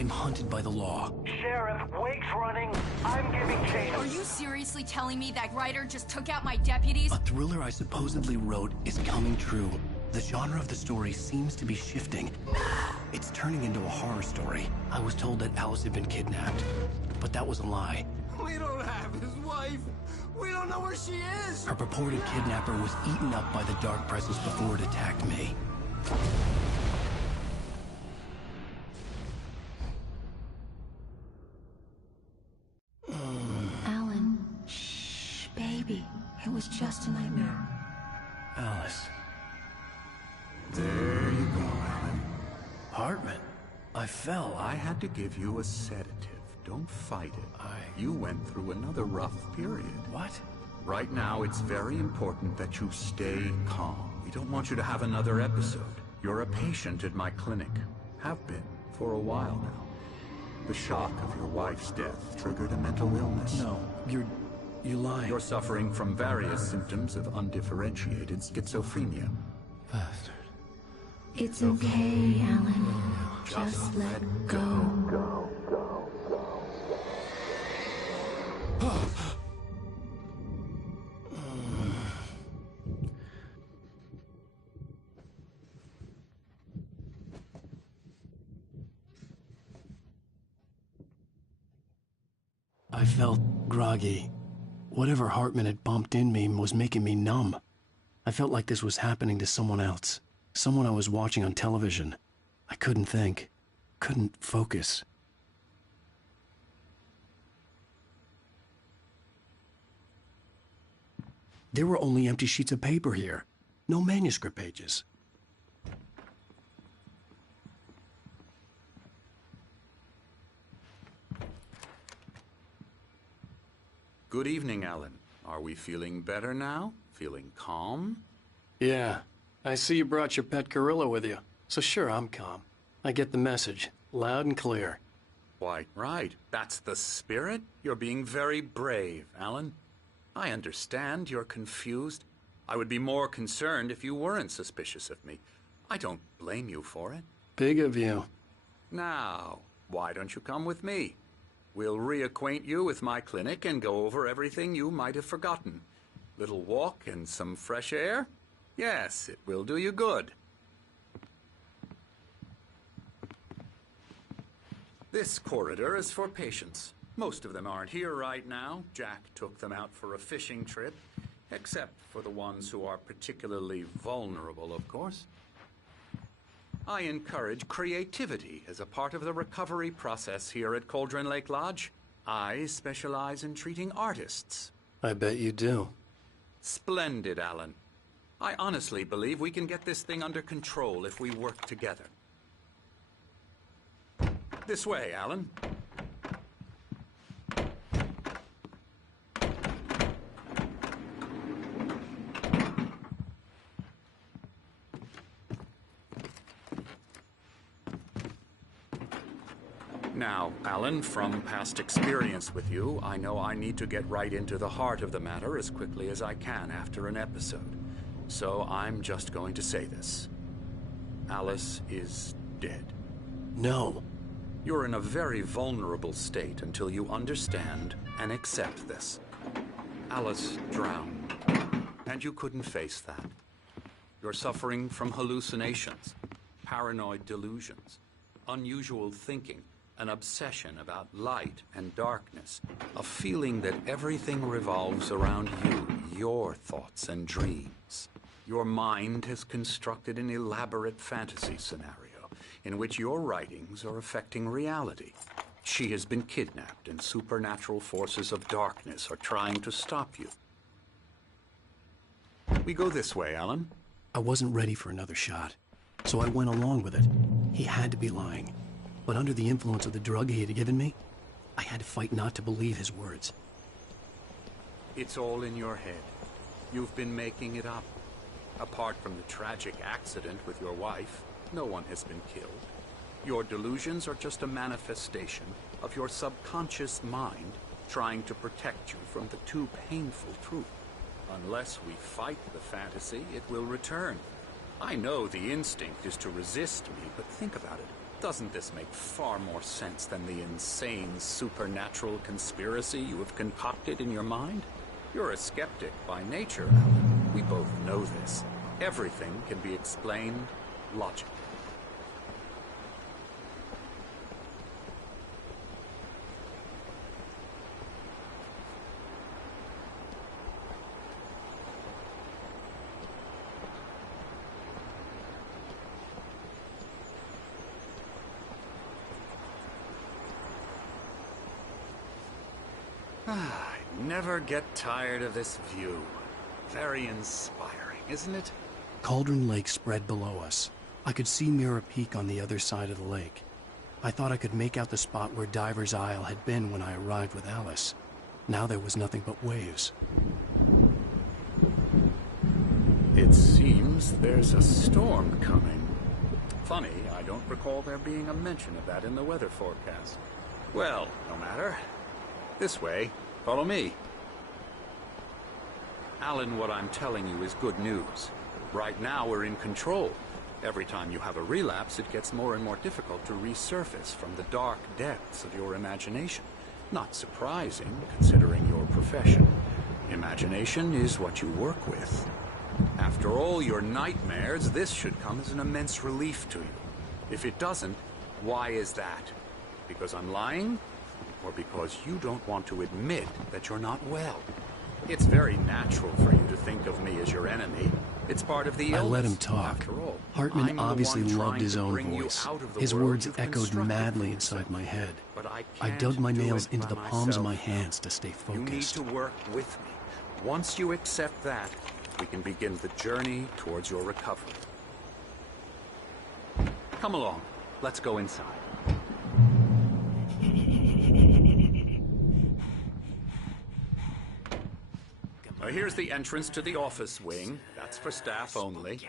I'm hunted by the law. Sheriff, Wake's running. I'm giving chase. Are you seriously telling me that writer just took out my deputies? A thriller I supposedly wrote is coming true. The genre of the story seems to be shifting. It's turning into a horror story. I was told that Alice had been kidnapped, but that was a lie. We don't have his wife. We don't know where she is. Her purported kidnapper was eaten up by the dark presence before it attacked me. Alan, shh, baby. It was just a nightmare. Alice. There you go, Alan. Hartman. I fell. I had to give you a sedative. Don't fight it. You went through another rough period. What? Right now, it's very important that you stay calm. We don't want you to have another episode. You're a patient at my clinic. Have been for a while now. The shock of your wife's death triggered a mental illness. No, you're lying. You're suffering from various symptoms of undifferentiated schizophrenia. Bastard. It's okay, Alan. Just let go. I felt groggy. Whatever Hartman had bumped in me was making me numb. I felt like this was happening to someone else. Someone I was watching on television. I couldn't think. Couldn't focus. There were only empty sheets of paper here. No manuscript pages. Good evening, Alan. Are we feeling better now? Feeling calm? Yeah. I see you brought your pet gorilla with you. So sure, I'm calm. I get the message. Loud and clear. Why, right. That's the spirit. You're being very brave, Alan. I understand you're confused. I would be more concerned if you weren't suspicious of me. I don't blame you for it. Big of you. Now, why don't you come with me? We'll reacquaint you with my clinic and go over everything you might have forgotten. Little walk and some fresh air? Yes, it will do you good. This corridor is for patients. Most of them aren't here right now. Jack took them out for a fishing trip, except for the ones who are particularly vulnerable, of course. I encourage creativity as a part of the recovery process here at Cauldron Lake Lodge. I specialize in treating artists. I bet you do. Splendid, Alan. I honestly believe we can get this thing under control if we work together. This way, Alan. Now, Alan, from past experience with you, I know I need to get right into the heart of the matter as quickly as I can after an episode. So I'm just going to say this. Alice is dead. No. You're in a very vulnerable state until you understand and accept this. Alice drowned, and you couldn't face that. You're suffering from hallucinations, paranoid delusions, unusual thinking, an obsession about light and darkness, a feeling that everything revolves around you, your thoughts and dreams. Your mind has constructed an elaborate fantasy scenario in which your writings are affecting reality. She has been kidnapped, and supernatural forces of darkness are trying to stop you. We go this way, Alan. I wasn't ready for another shot, so I went along with it. He had to be lying. But under the influence of the drug he had given me, I had to fight not to believe his words. It's all in your head. You've been making it up. Apart from the tragic accident with your wife, no one has been killed. Your delusions are just a manifestation of your subconscious mind trying to protect you from the too painful truth. Unless we fight the fantasy, it will return. I know the instinct is to resist me, but think about it. Doesn't this make far more sense than the insane supernatural conspiracy you have concocted in your mind? You're a skeptic by nature, Alan. We both know this. Everything can be explained logically. I never get tired of this view. Very inspiring, isn't it? Cauldron Lake spread below us. I could see Mirror Peak on the other side of the lake. I thought I could make out the spot where Diver's Isle had been when I arrived with Alice. Now there was nothing but waves. It seems there's a storm coming. Funny, I don't recall there being a mention of that in the weather forecast. Well, no matter. This way. Follow me. Alan, what I'm telling you is good news. Right now, we're in control. Every time you have a relapse, it gets more and more difficult to resurface from the dark depths of your imagination. Not surprising, considering your profession. Imagination is what you work with. After all your nightmares, this should come as an immense relief to you. If it doesn't, why is that? Because I'm lying? Or because you don't want to admit that you're not well? It's very natural for you to think of me as your enemy. It's part of the illness. I let him talk. After all, Hartman I'm the obviously one loved trying his to own bring you voice. out of the His world words you've echoed constructed madly for inside yourself. my head. But I I can't dug my do nails it into by the palms of myself. my hands to stay You need focused. to work with me. Once you accept that, we can begin the journey towards your recovery. Come along. Let's go inside. Now, here's the entrance to the office wing. That's for staff only.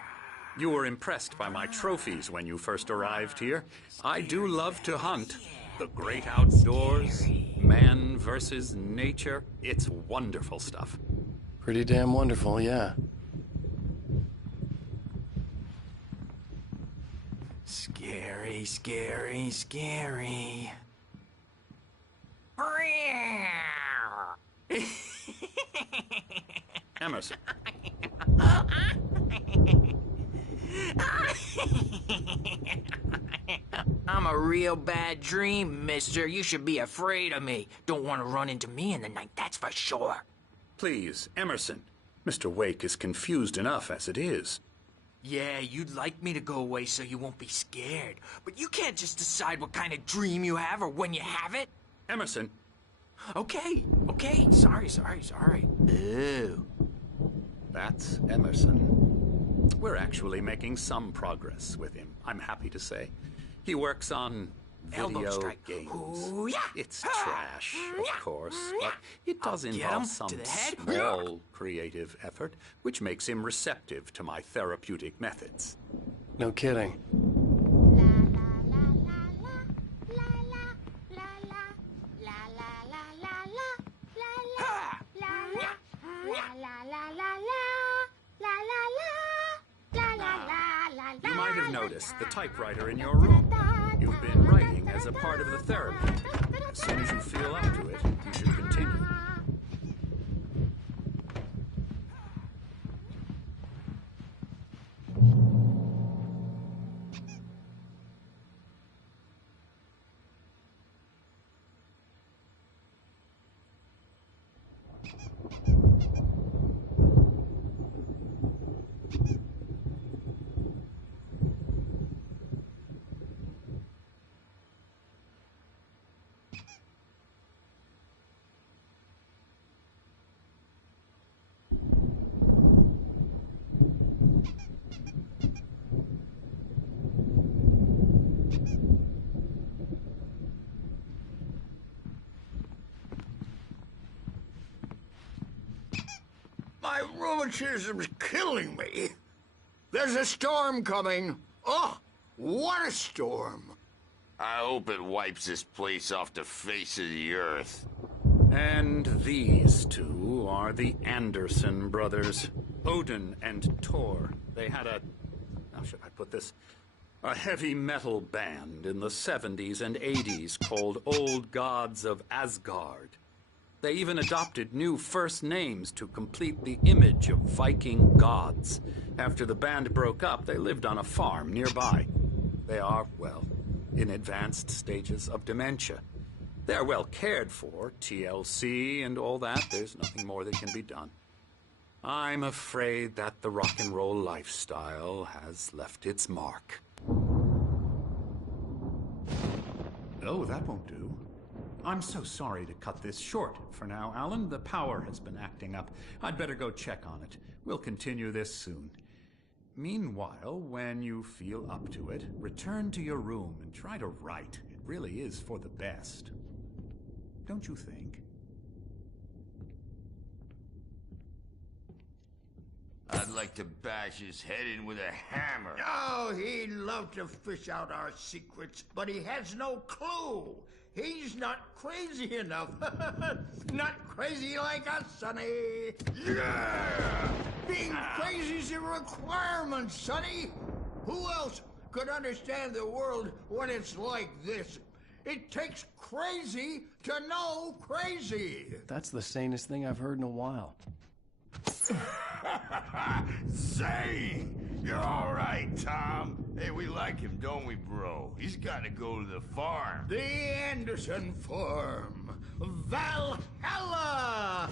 You were impressed by my trophies when you first arrived here. I do love to hunt. The great outdoors, man versus nature. It's wonderful stuff. Pretty damn wonderful, yeah. Scary, scary, scary. Emerson. I'm a real bad dream, mister. You should be afraid of me. Don't want to run into me in the night, that's for sure. Please, Emerson. Mr. Wake is confused enough as it is. Yeah, you'd like me to go away so you won't be scared. But you can't just decide what kind of dream you have or when you have it. Emerson. Okay. Sorry. Ew. That's Emerson. We're actually making some progress with him, I'm happy to say. He works on Elbow video strike. games. Ooh, yeah. It's trash, of course, but it does I'll get involve him some to the head. small creative effort, which makes him receptive to my therapeutic methods. No kidding. You might have noticed the typewriter in your room. You've been writing as a part of the therapy. As soon as you feel up to it, you should continue. My rheumatism's killing me. There's a storm coming. Oh, what a storm. I hope it wipes this place off the face of the earth. And these two are the Anderson brothers, Odin and Tor. They had a... How should I put this? A heavy metal band in the 70s and 80s called Old Gods of Asgard. They even adopted new first names to complete the image of Viking gods. After the band broke up, they lived on a farm nearby. They are, well, in advanced stages of dementia. They're well cared for, TLC and all that. There's nothing more that can be done. I'm afraid that the rock and roll lifestyle has left its mark. Oh, that won't do. I'm so sorry to cut this short for now, Alan. The power has been acting up. I'd better go check on it. We'll continue this soon. Meanwhile, when you feel up to it, return to your room and try to write. It really is for the best. Don't you think? I'd like to bash his head in with a hammer. Oh, he'd love to fish out our secrets, but he has no clue. He's not crazy enough. Not crazy like us, Sonny. Yeah! Being crazy's a requirement, Sonny. Who else could understand the world when it's like this? It takes crazy to know crazy. That's the sanest thing I've heard in a while. Zane! You're all right, Tom. Hey, we like him, don't we, bro? He's got to go to the farm. The Anderson farm. Valhalla!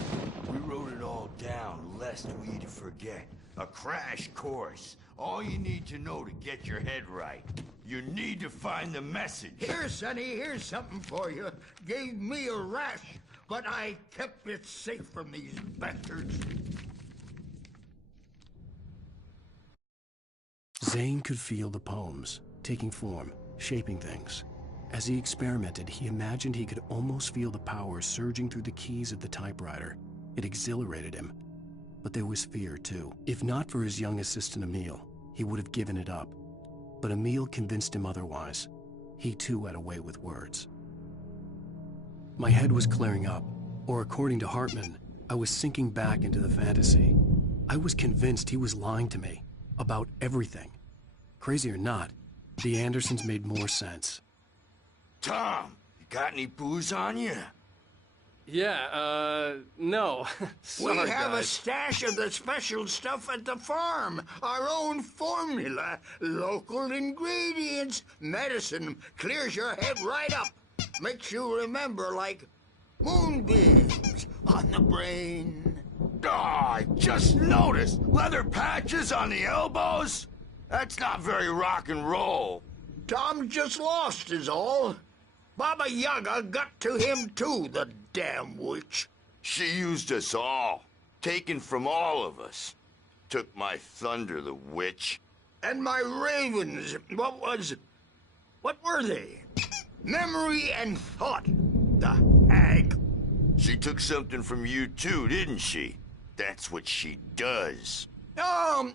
We wrote it all down, lest we forget. A crash course. All you need to know to get your head right. You need to find the message. Here, Sonny, here's something for you. Gave me a rash, but I kept it safe from these bastards. Zane could feel the poems, taking form, shaping things. As he experimented, he imagined he could almost feel the power surging through the keys of the typewriter. It exhilarated him. But there was fear, too. If not for his young assistant, Emil, he would have given it up. But Emil convinced him otherwise. He, too, had a way with words. My head was clearing up, or according to Hartman, I was sinking back into the fantasy. I was convinced he was lying to me. About everything. Crazy or not, the Andersons made more sense. Tom, you got any booze on you? Yeah, no. Sorry, We have a guys. stash of the special stuff at the farm. Our own formula. Local ingredients. Medicine clears your head right up. Makes you remember like moonbeams on the brain. Oh, I just noticed. Leather patches on the elbows? That's not very rock and roll. Tom just lost is all. Baba Yaga got to him too, the damn witch. She used us all. Taken from all of us. Took my thunder, the witch. And my ravens, what were they? Memory and thought, the hag. She took something from you too, didn't she? That's what she does.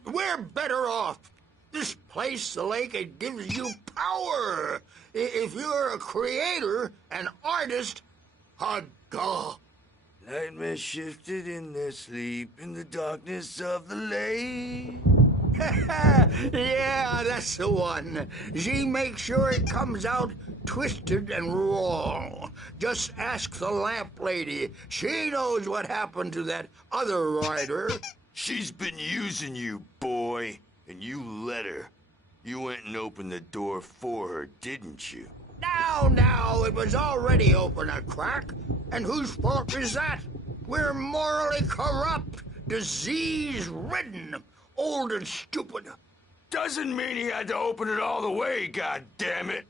We're better off. This place, the lake, it gives you power. If you're a creator, an artist, God. Nightmares shifted in their sleep in the darkness of the lake. Yeah, that's the one. She makes sure it comes out twisted and wrong. Just ask the lamp lady. She knows what happened to that other rider. She's been using you, boy, and you let her. You went and opened the door for her, didn't you? Now, it was already open a crack. And whose fault is that? We're morally corrupt, disease-ridden, old and stupid. Doesn't mean he had to open it all the way, goddammit.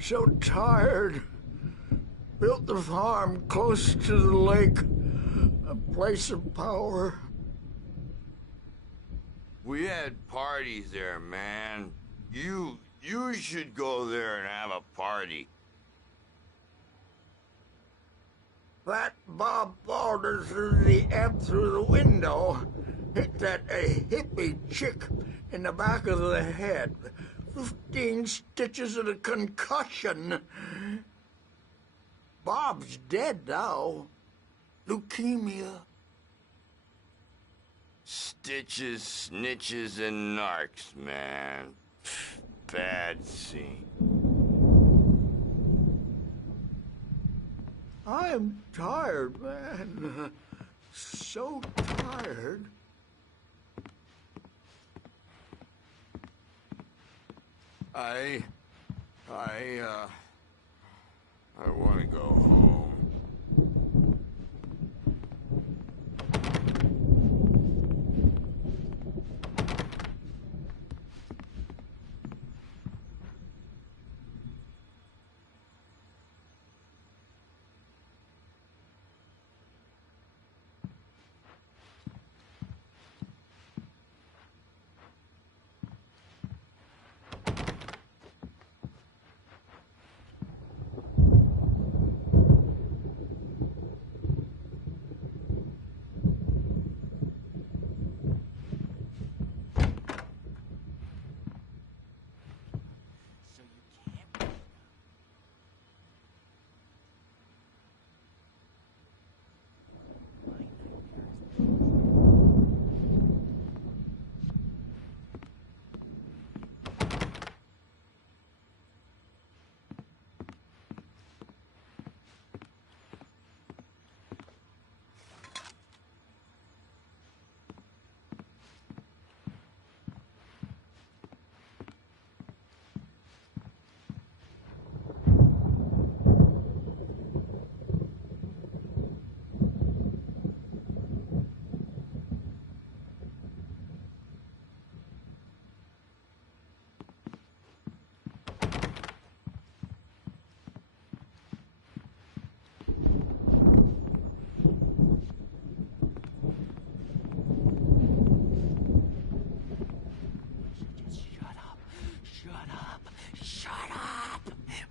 So tired. Built the farm close to the lake. A place of power. We had parties there, man. You should go there and have a party. That Bob Balder threw the amp through the window. Hit that hippie chick in the back of the head. 15 stitches and a concussion. Bob's dead now. Leukemia. Stitches, snitches, and narcs, man. Pfft, bad scene. I am tired, man. So tired. I want to go home.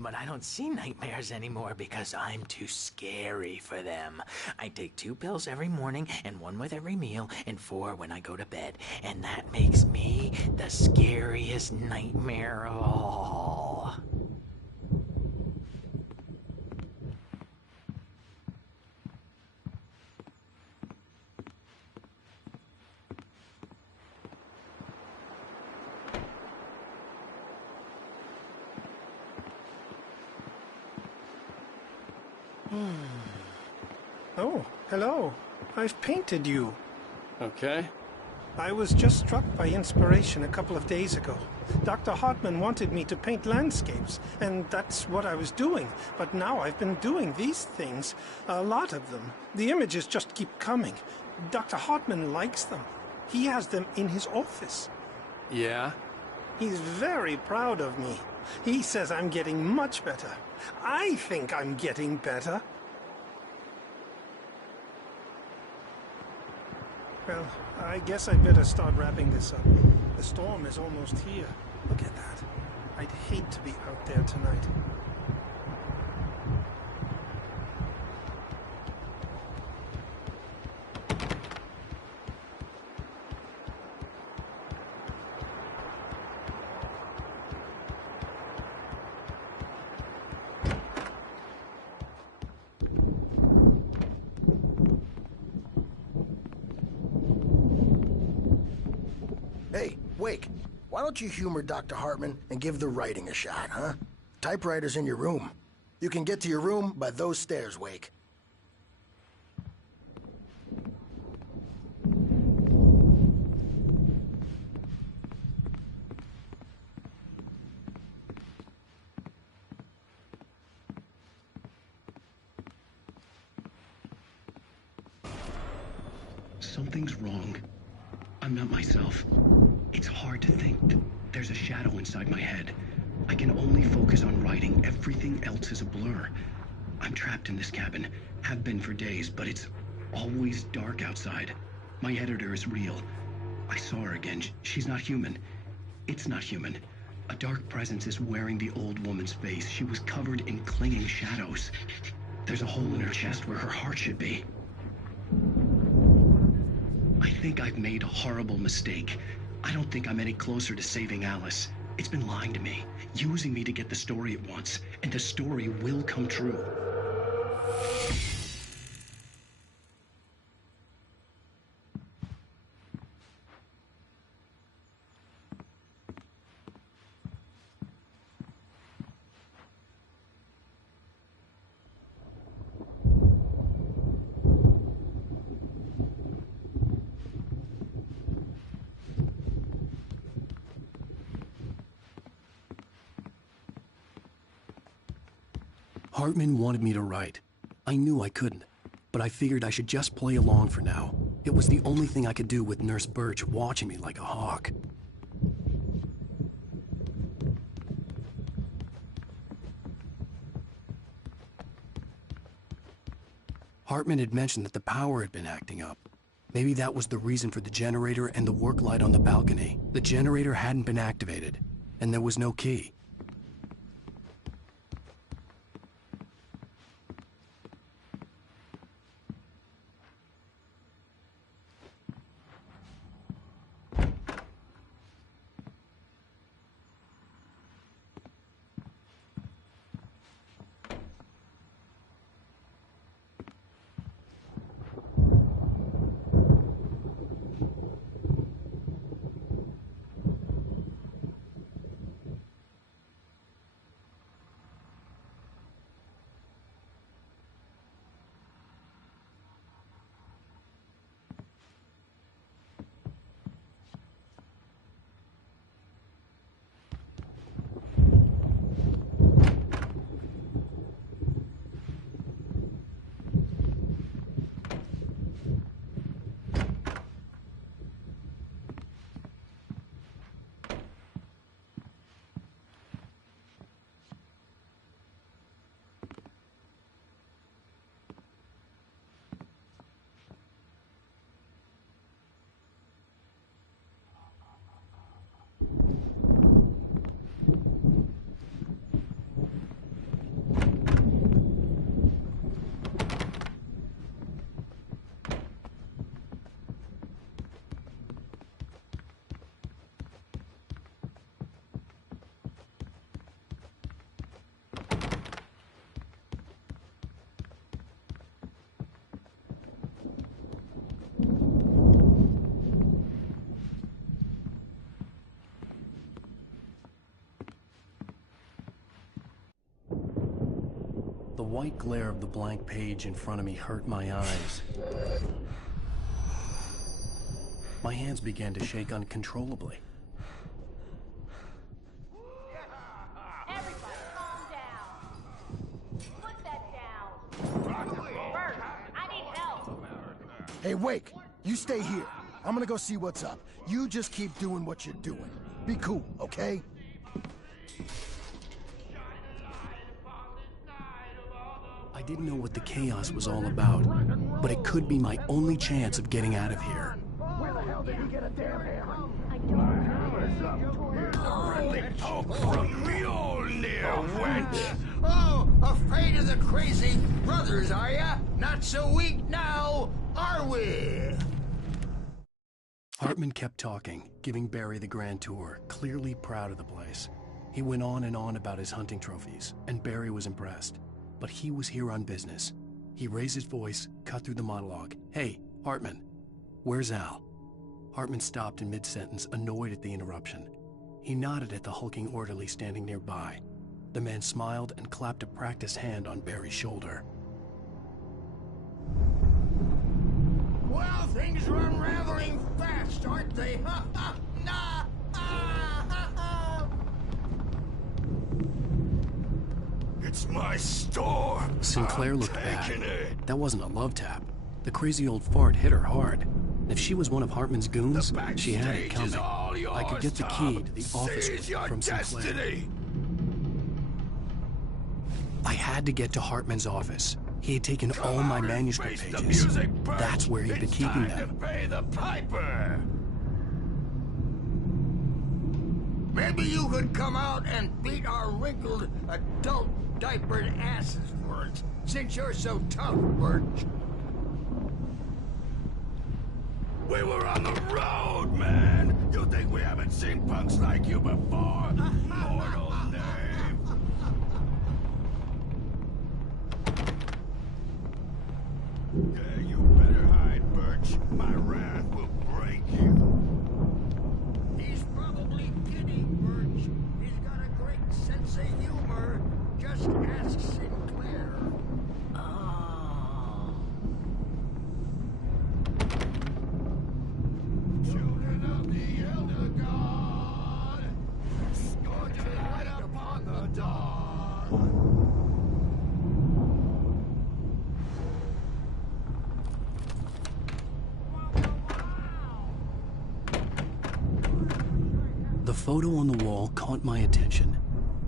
But I don't see nightmares anymore because I'm too scary for them. I take 2 pills every morning and 1 with every meal and 4 when I go to bed. And that makes me the scariest nightmare of all. Oh, hello. I've painted you. Okay. I was just struck by inspiration a couple of days ago. Dr. Hartman wanted me to paint landscapes, and that's what I was doing. But now I've been doing these things, a lot of them. The images just keep coming. Dr. Hartman likes them. He has them in his office. Yeah? He's very proud of me. He says I'm getting much better. I think I'm getting better. Well, I guess I'd better start wrapping this up. The storm is almost here. Look at that. I'd hate to be out there tonight. Hey, Wake, why don't you humor Dr. Hartman and give the writing a shot, huh? Typewriter's in your room. You can get to your room by those stairs, Wake. Something's wrong. I'm not myself. It's hard to think. There's a shadow inside my head. I can only focus on writing. Everything else is a blur. I'm trapped in this cabin. Have been for days, but it's always dark outside. My editor is real. I saw her again. She's not human. It's not human. A dark presence is wearing the old woman's face. She was covered in clinging shadows. There's a hole in her chest where her heart should be. I think I've made a horrible mistake. I don't think I'm any closer to saving Alice. It's been lying to me, using me to get the story it wants, and the story will come true. Hartman wanted me to write. I knew I couldn't, but I figured I should just play along for now. It was the only thing I could do with Nurse Birch watching me like a hawk. Hartman had mentioned that the power had been acting up. Maybe that was the reason for the generator and the work light on the balcony. The generator hadn't been activated, and there was no key. The white glare of the blank page in front of me hurt my eyes. My hands began to shake uncontrollably. Everybody, calm down. Put that down. Bert, I need help. Hey, Wake, you stay here. I'm gonna go see what's up. You just keep doing what you're doing. Be cool, okay? I didn't know what the chaos was all about, but it could be my only chance of getting out of here. Where the hell did he get a damn hammer? Friendly poke from Mjolnir, wench! Oh, afraid of the crazy brothers, are ya? Not so weak now, are we? Hartman kept talking, giving Barry the grand tour, clearly proud of the place. He went on and on about his hunting trophies, and Barry was impressed. But he was here on business. He raised his voice, cut through the monologue. Hey, Hartman, where's Al? Hartman stopped in mid-sentence, annoyed at the interruption. He nodded at the hulking orderly standing nearby. The man smiled and clapped a practiced hand on Barry's shoulder. Well, things are unraveling fast, aren't they? Ha ha! Nah! Ah, ha, ha. It's my store. Sinclair looked bad. That wasn't a love tap. The crazy old fart hit her hard. If she was one of Hartman's goons, she had it coming. I could get the key to the office from Sinclair. I had to get to Hartman's office. He had taken all my manuscript pages. That's where he'd been keeping them. Pay the piper. Maybe you could come out and beat our wrinkled, adult diapered asses for us, since you're so tough, Birch. We were on the road, man! You think we haven't seen punks like you before? Mortal name! Yeah, you better hide, Birch. My wrath will break you. He's probably kidding, Birch. He's got a great sense of humor. Just ask Sinclair. Children of the Elder God, scorching light upon the dawn. The photo on the wall caught my attention.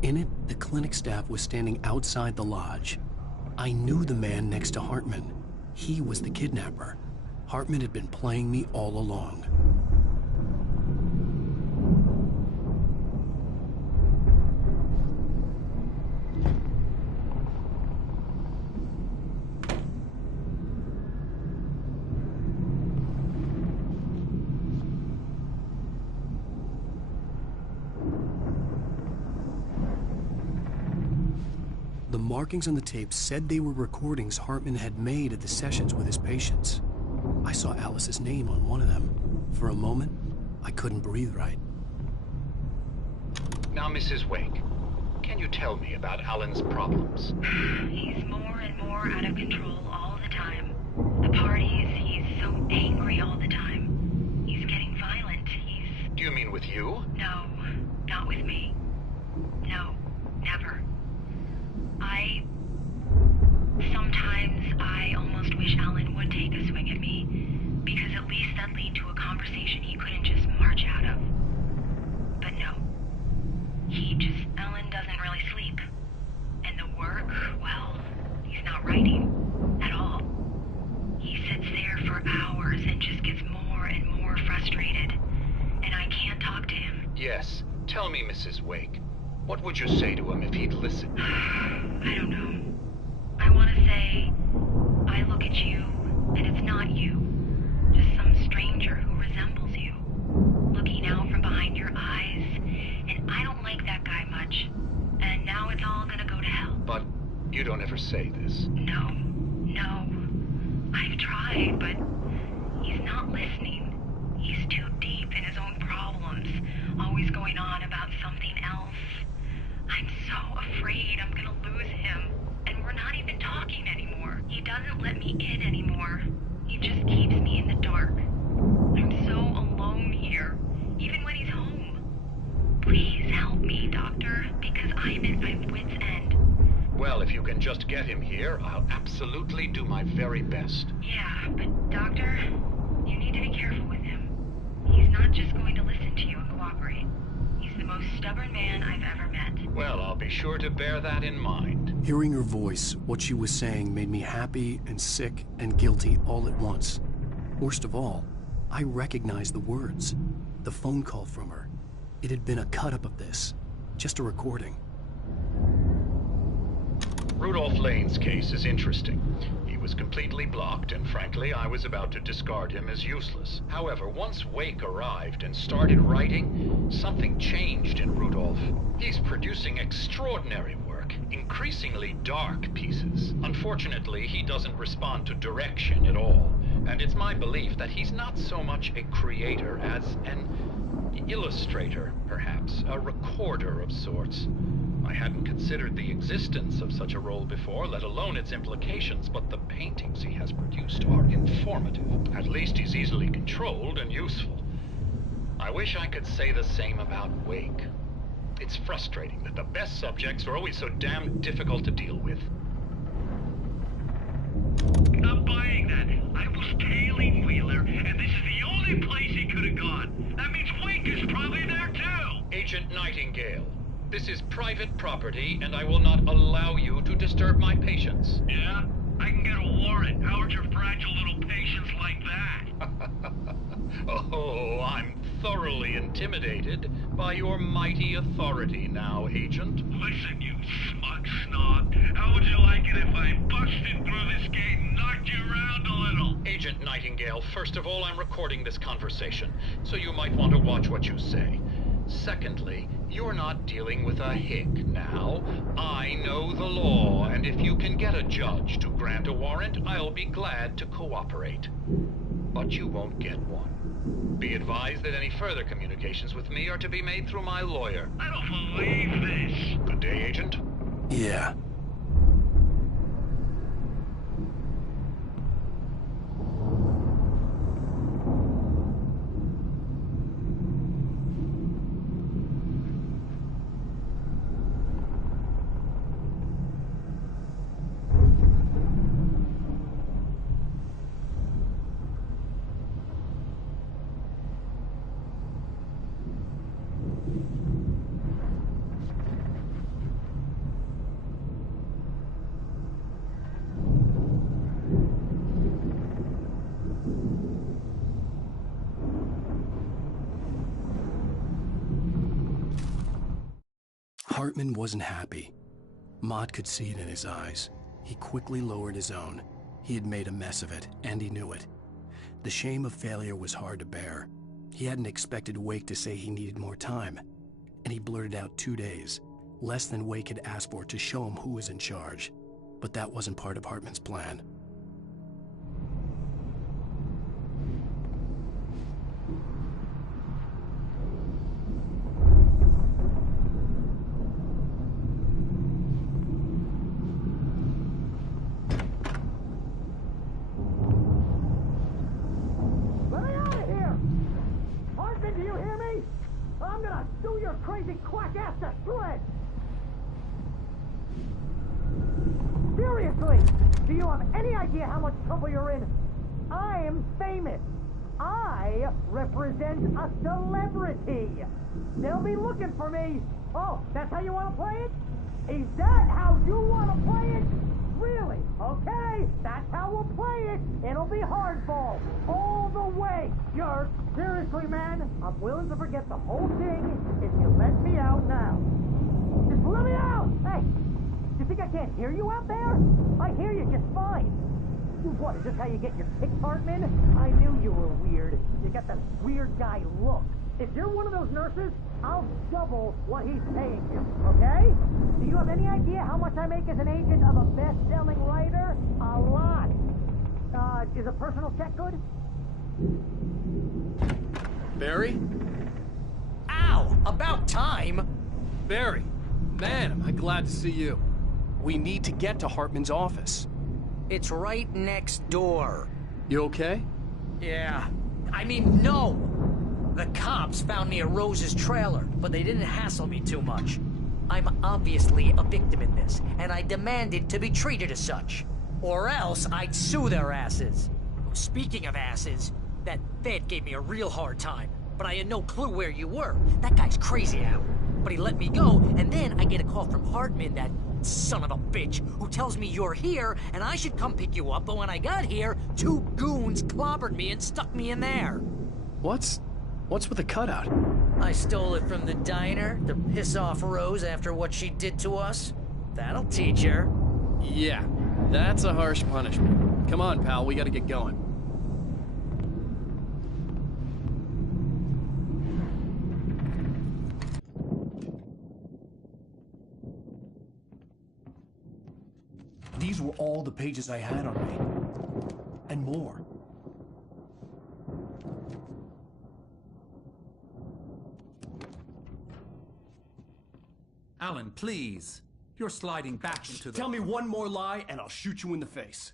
In it, the clinic staff was standing outside the lodge. I knew the man next to Hartman. He was the kidnapper. Hartman had been playing me all along. The markings on the tape said they were recordings Hartman had made at the sessions with his patients. I saw Alice's name on one of them. For a moment, I couldn't breathe right. Now, Mrs. Wake, can you tell me about Alan's problems? He's more and more out of control all the time. The parties, he's so angry all the time. He's getting violent. Do you mean with you? No, not with me. No, never. Sometimes I almost wish Alan would take a swing at me, because at least that'd lead to a conversation he couldn't just march out of. But no. Alan doesn't really sleep. And the work, well, he's not writing at all. He sits there for hours and just gets more and more frustrated. And I can't talk to him. Yes. Tell me, Mrs. Wake. What would you say to him if he'd listen? I don't know. I want to say, I look at you, and it's not you. Just some stranger who resembles you. Looking out from behind your eyes, and I don't like that guy much. And now it's all gonna go to hell. But you don't ever say this. No. I've tried, but he's not listening. He's too deep in his own problems, always going on about something else. I'm so afraid I'm gonna lose him, and we're not even talking anymore. He doesn't let me in anymore. He just keeps me in the dark. I'm so alone here, even when he's home. Please help me, Doctor, because I'm at my wit's end. Well, if you can just get him here, I'll absolutely do my very best. Yeah, but Doctor, you need to be careful with him. He's not just going to listen to you and cooperate. He's the most stubborn man I've ever met. Well, I'll be sure to bear that in mind. Hearing her voice, what she was saying made me happy and sick and guilty all at once. Worst of all, I recognized the words. The phone call from her. It had been a cut-up of this. Just a recording. Rudolph Lane's case is interesting. He was completely blocked, and frankly, I was about to discard him as useless. However, once Wake arrived and started writing, something changed in Rudolph. He's producing extraordinary work, increasingly dark pieces. Unfortunately, he doesn't respond to direction at all, and it's my belief that he's not so much a creator as an illustrator, perhaps, a recorder of sorts. I hadn't considered the existence of such a role before, let alone its implications, but the paintings he has produced are informative. At least he's easily controlled and useful. I wish I could say the same about Wake. It's frustrating that the best subjects are always so damn difficult to deal with. Not buying that. I was tailing Wheeler, and this is the only place he could have gone. That means Wake is probably there too! Agent Nightingale. This is private property, and I will not allow you to disturb my patients. Yeah? I can get a warrant. How would your fragile little patients like that? Oh, I'm thoroughly intimidated by your mighty authority now, Agent. Listen, you smug snob. How would you like it if I busted through this gate and knocked you around a little? Agent Nightingale, first of all, I'm recording this conversation, so you might want to watch what you say. Secondly, you're not dealing with a hick now. I know the law, and if you can get a judge to grant a warrant, I'll be glad to cooperate. But you won't get one. Be advised that any further communications with me are to be made through my lawyer. I don't believe this. Good day, Agent. Yeah. Hartman wasn't happy. Mott could see it in his eyes. He quickly lowered his own. He had made a mess of it, and he knew it. The shame of failure was hard to bear. He hadn't expected Wake to say he needed more time, and he blurted out 2 days, less than Wake had asked for, to show him who was in charge. But that wasn't part of Hartman's plan. Let me out of here! Hartman, do you hear me? I'm gonna do your crazy quack ass to shreds! Seriously, do you have any idea how much trouble you're in? I'm famous. I represent a celebrity. They'll be looking for me. Oh, that's how you want to play it? Is that how you want to play it? Really? Okay, that's how we'll play it. It'll be hardball all the way, jerk. Seriously, man, I'm willing to forget the whole thing if you let me out now. Just let me out! Hey! You think I can't hear you out there? I hear you just fine. What, is this how you get your kicks, Hartman? I knew you were weird. You got that weird guy look. If you're one of those nurses, I'll double what he's paying you, okay? Do you have any idea how much I make as an agent of a best-selling writer? A lot. Is a personal check good? Barry? Ow! About time! Barry, man, am I glad to see you. We need to get to Hartman's office. It's right next door. You okay? Yeah. I mean, no! The cops found me at Rose's trailer, but they didn't hassle me too much. I'm obviously a victim in this, and I demanded to be treated as such. Or else I'd sue their asses. Speaking of asses, that Fed gave me a real hard time, but I had no clue where you were. That guy's crazy out. But he let me go, and then I get a call from Hartman, that son of a bitch, who tells me you're here, and I should come pick you up, but when I got here, 2 goons clobbered me and stuck me in there. What's with the cutout? I stole it from the diner to piss off Rose after what she did to us. That'll teach her. Yeah, that's a harsh punishment. Come on, pal, we gotta get going. These were all the pages I had on me. And more. Alan, please. You're sliding back into the... Tell me one more lie and I'll shoot you in the face.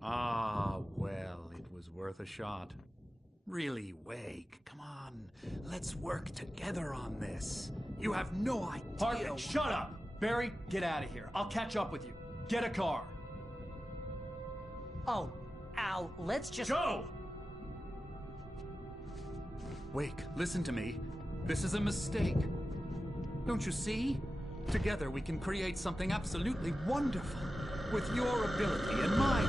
Ah, well, it was worth a shot. Really, Wake, come on. Let's work together on this. You have no idea... Hartman, shut up! Barry, get out of here. I'll catch up with you. Get a car. Oh, Al, let's just... Go! Wake, listen to me. This is a mistake. Don't you see? Together we can create something absolutely wonderful. With your ability and mine.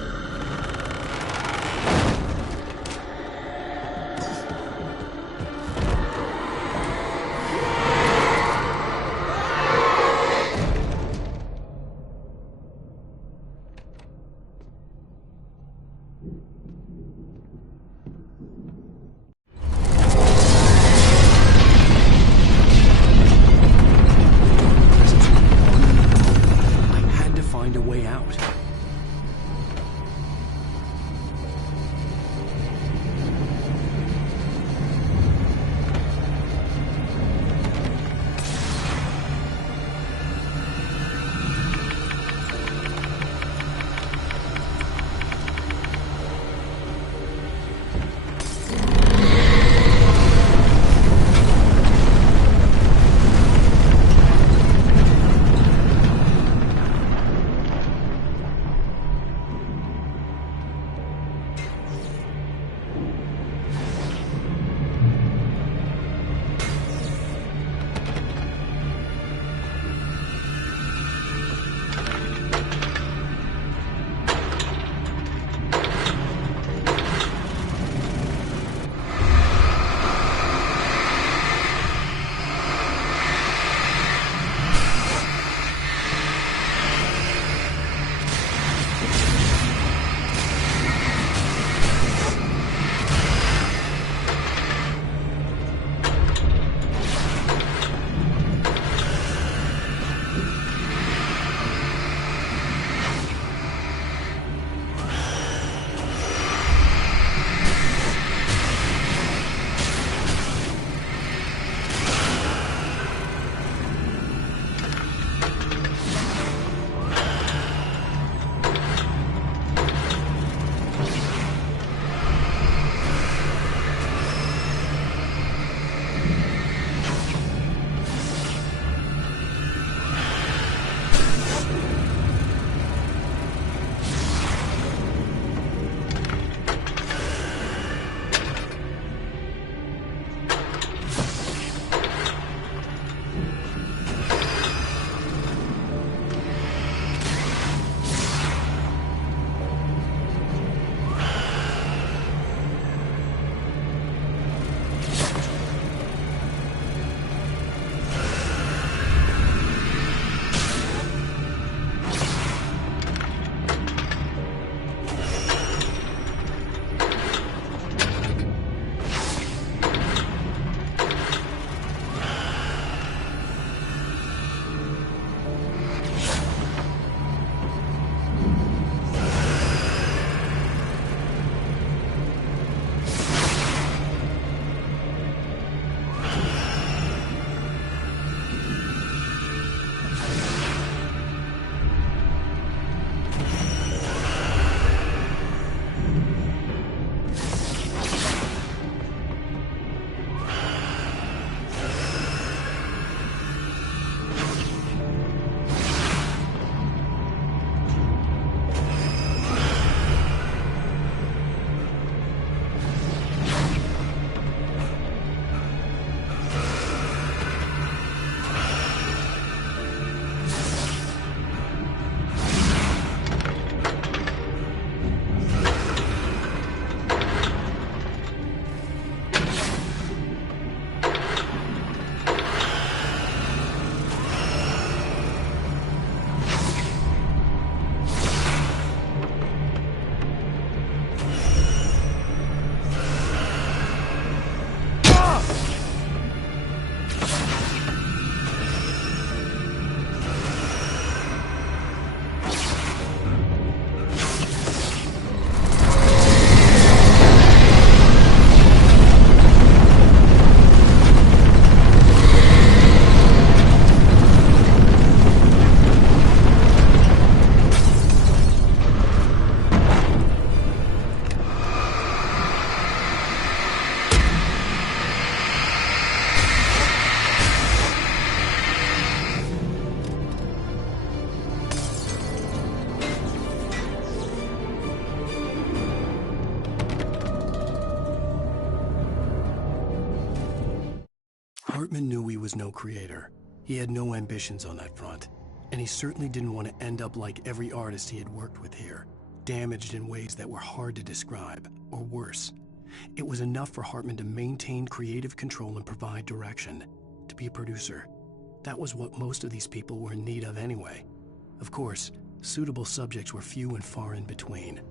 Hartman knew he was no creator. He had no ambitions on that front. And he certainly didn't want to end up like every artist he had worked with here, damaged in ways that were hard to describe, or worse. It was enough for Hartman to maintain creative control and provide direction, to be a producer. That was what most of these people were in need of anyway. Of course, suitable subjects were few and far in between.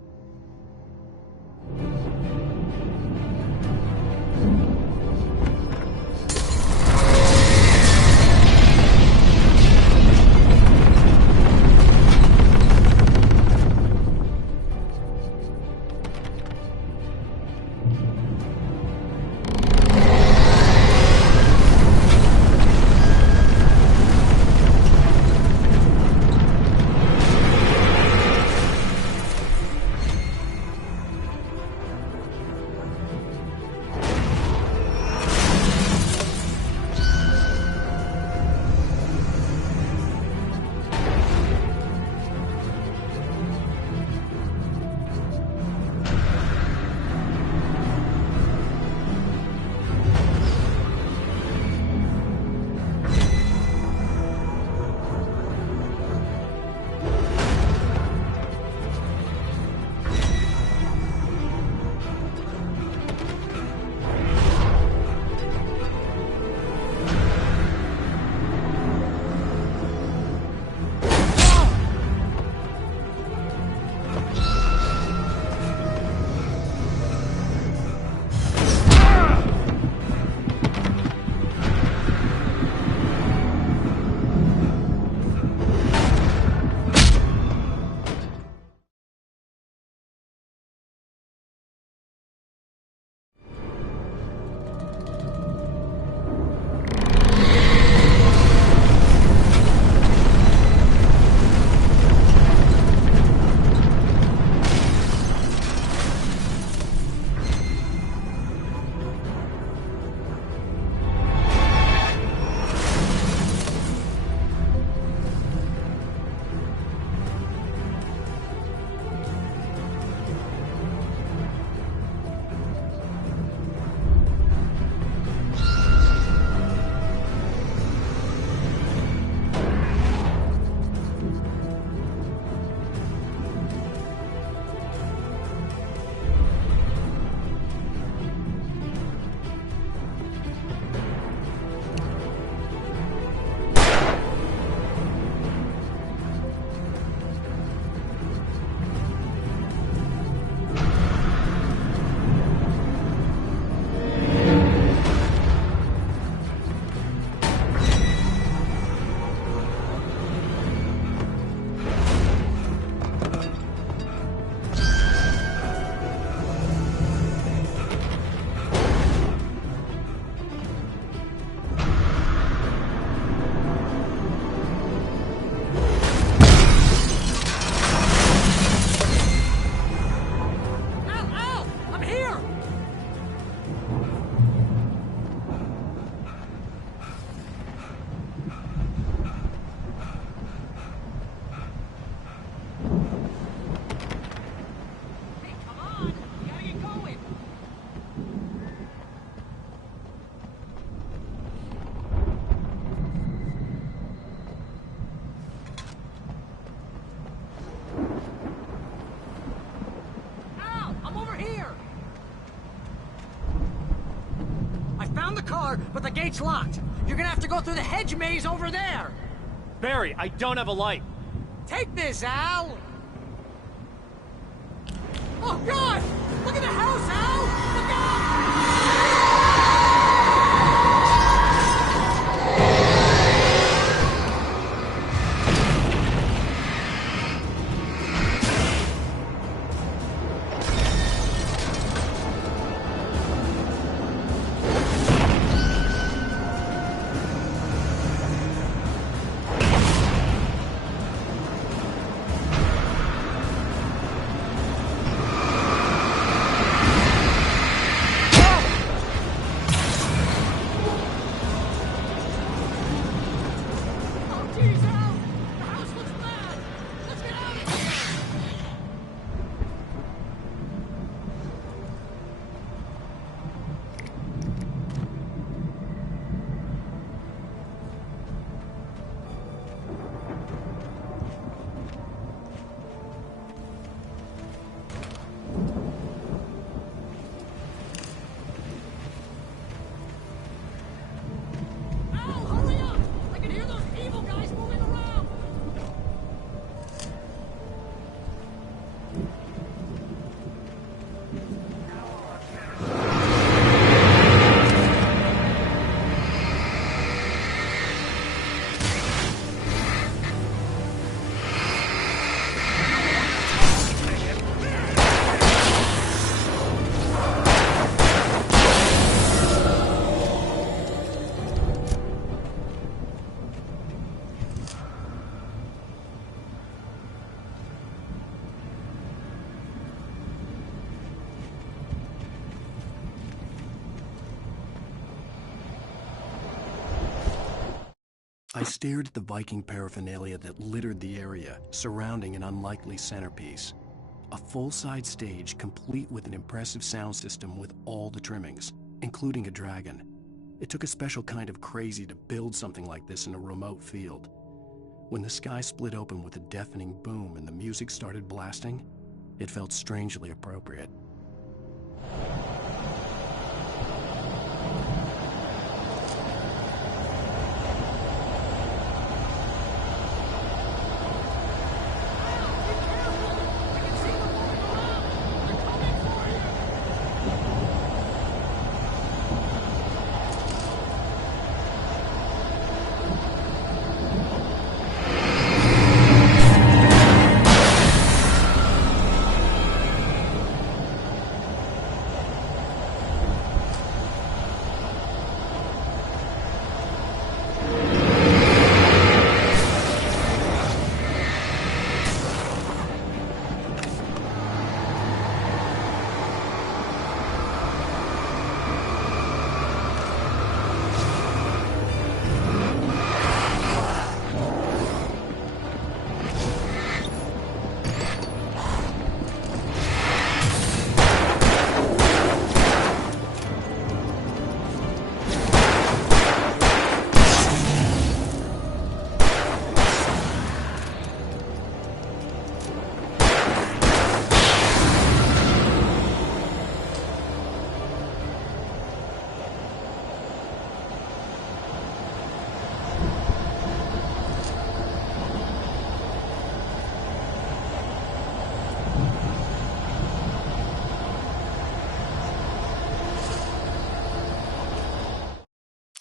But the gate's locked. You're gonna have to go through the hedge maze over there. Barry, I don't have a light. Take this, Al! Oh, God! Look at the house, Al! Look out! I stared at the Viking paraphernalia that littered the area, surrounding an unlikely centerpiece. A full-size stage complete with an impressive sound system with all the trimmings, including a dragon. It took a special kind of crazy to build something like this in a remote field. When the sky split open with a deafening boom and the music started blasting, it felt strangely appropriate.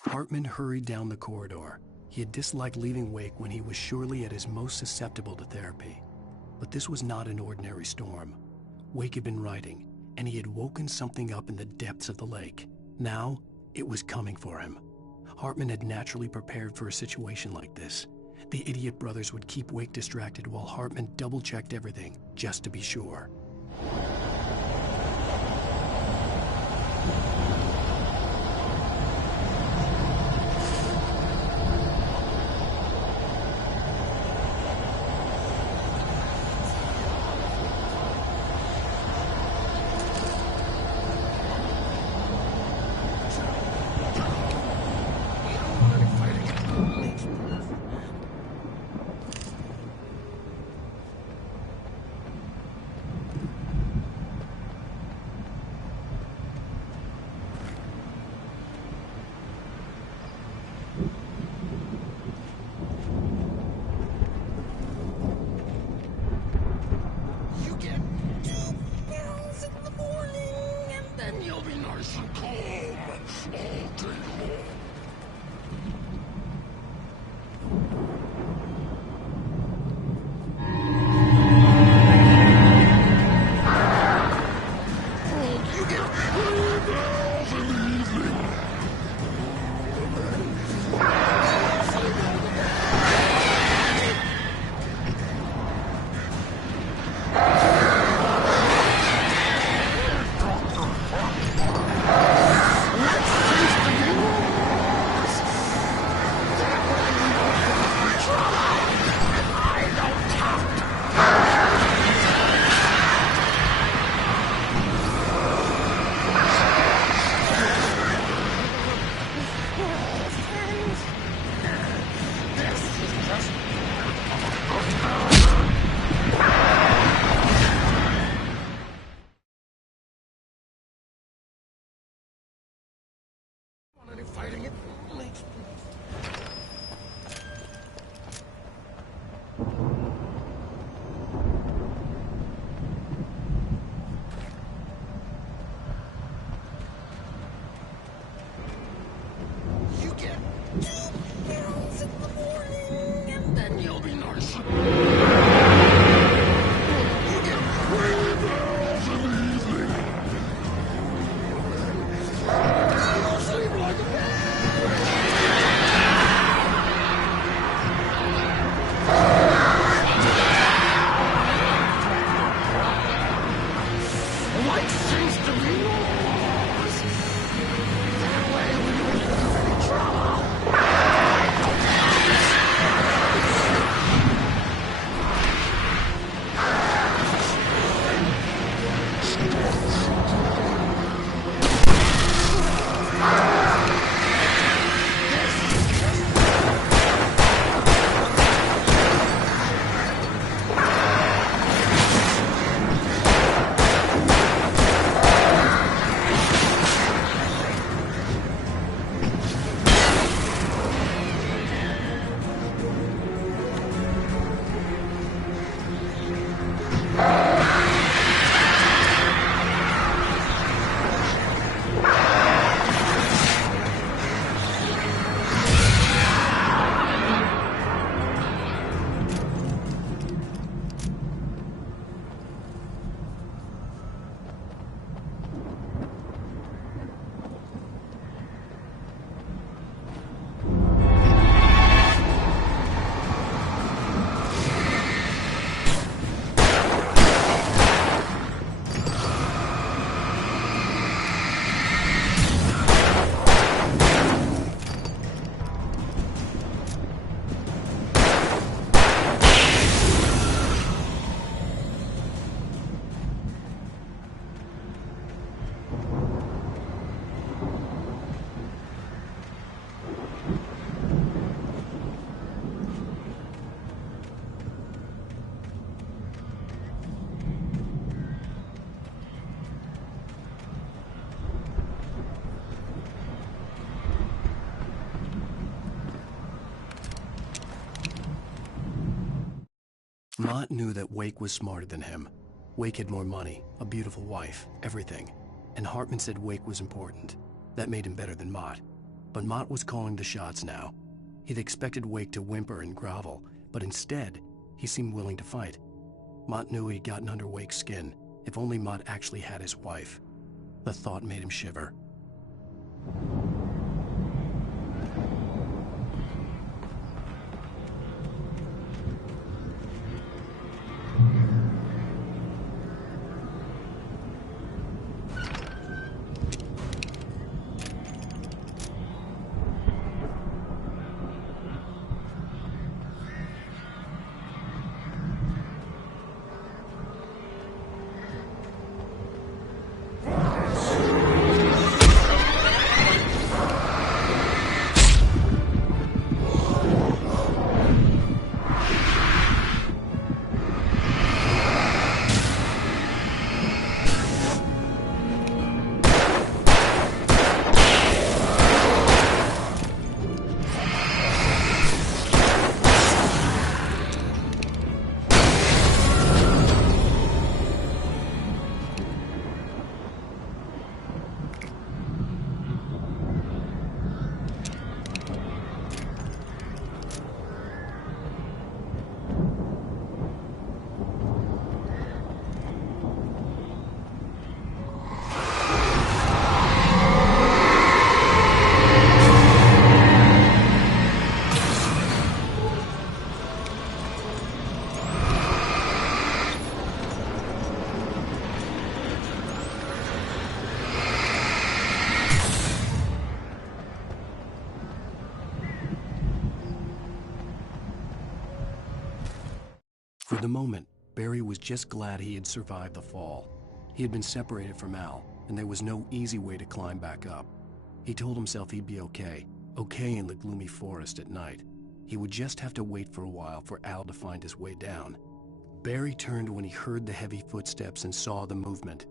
Hartman hurried down the corridor. He had disliked leaving Wake when he was surely at his most susceptible to therapy. But this was not an ordinary storm. Wake had been writing, and he had woken something up in the depths of the lake. Now, it was coming for him. Hartman had naturally prepared for a situation like this. The idiot brothers would keep Wake distracted while Hartman double-checked everything, just to be sure. Fighting it makes you get 2 pills in the morning, and then you'll be nice. You get 3 pills in the evening. You'll sleep like a man. Life seems to be yours. That way we won't have any trouble. Mott knew that Wake was smarter than him. Wake had more money, a beautiful wife, everything. And Hartman said Wake was important. That made him better than Mott. But Mott was calling the shots now. He'd expected Wake to whimper and grovel, but instead, he seemed willing to fight. Mott knew he'd gotten under Wake's skin. If only Mott actually had his wife. The thought made him shiver. For the moment, Barry was just glad he had survived the fall. He had been separated from Al, and there was no easy way to climb back up. He told himself he'd be okay in the gloomy forest at night. He would just have to wait for a while for Al to find his way down. Barry turned when he heard the heavy footsteps and saw the movement.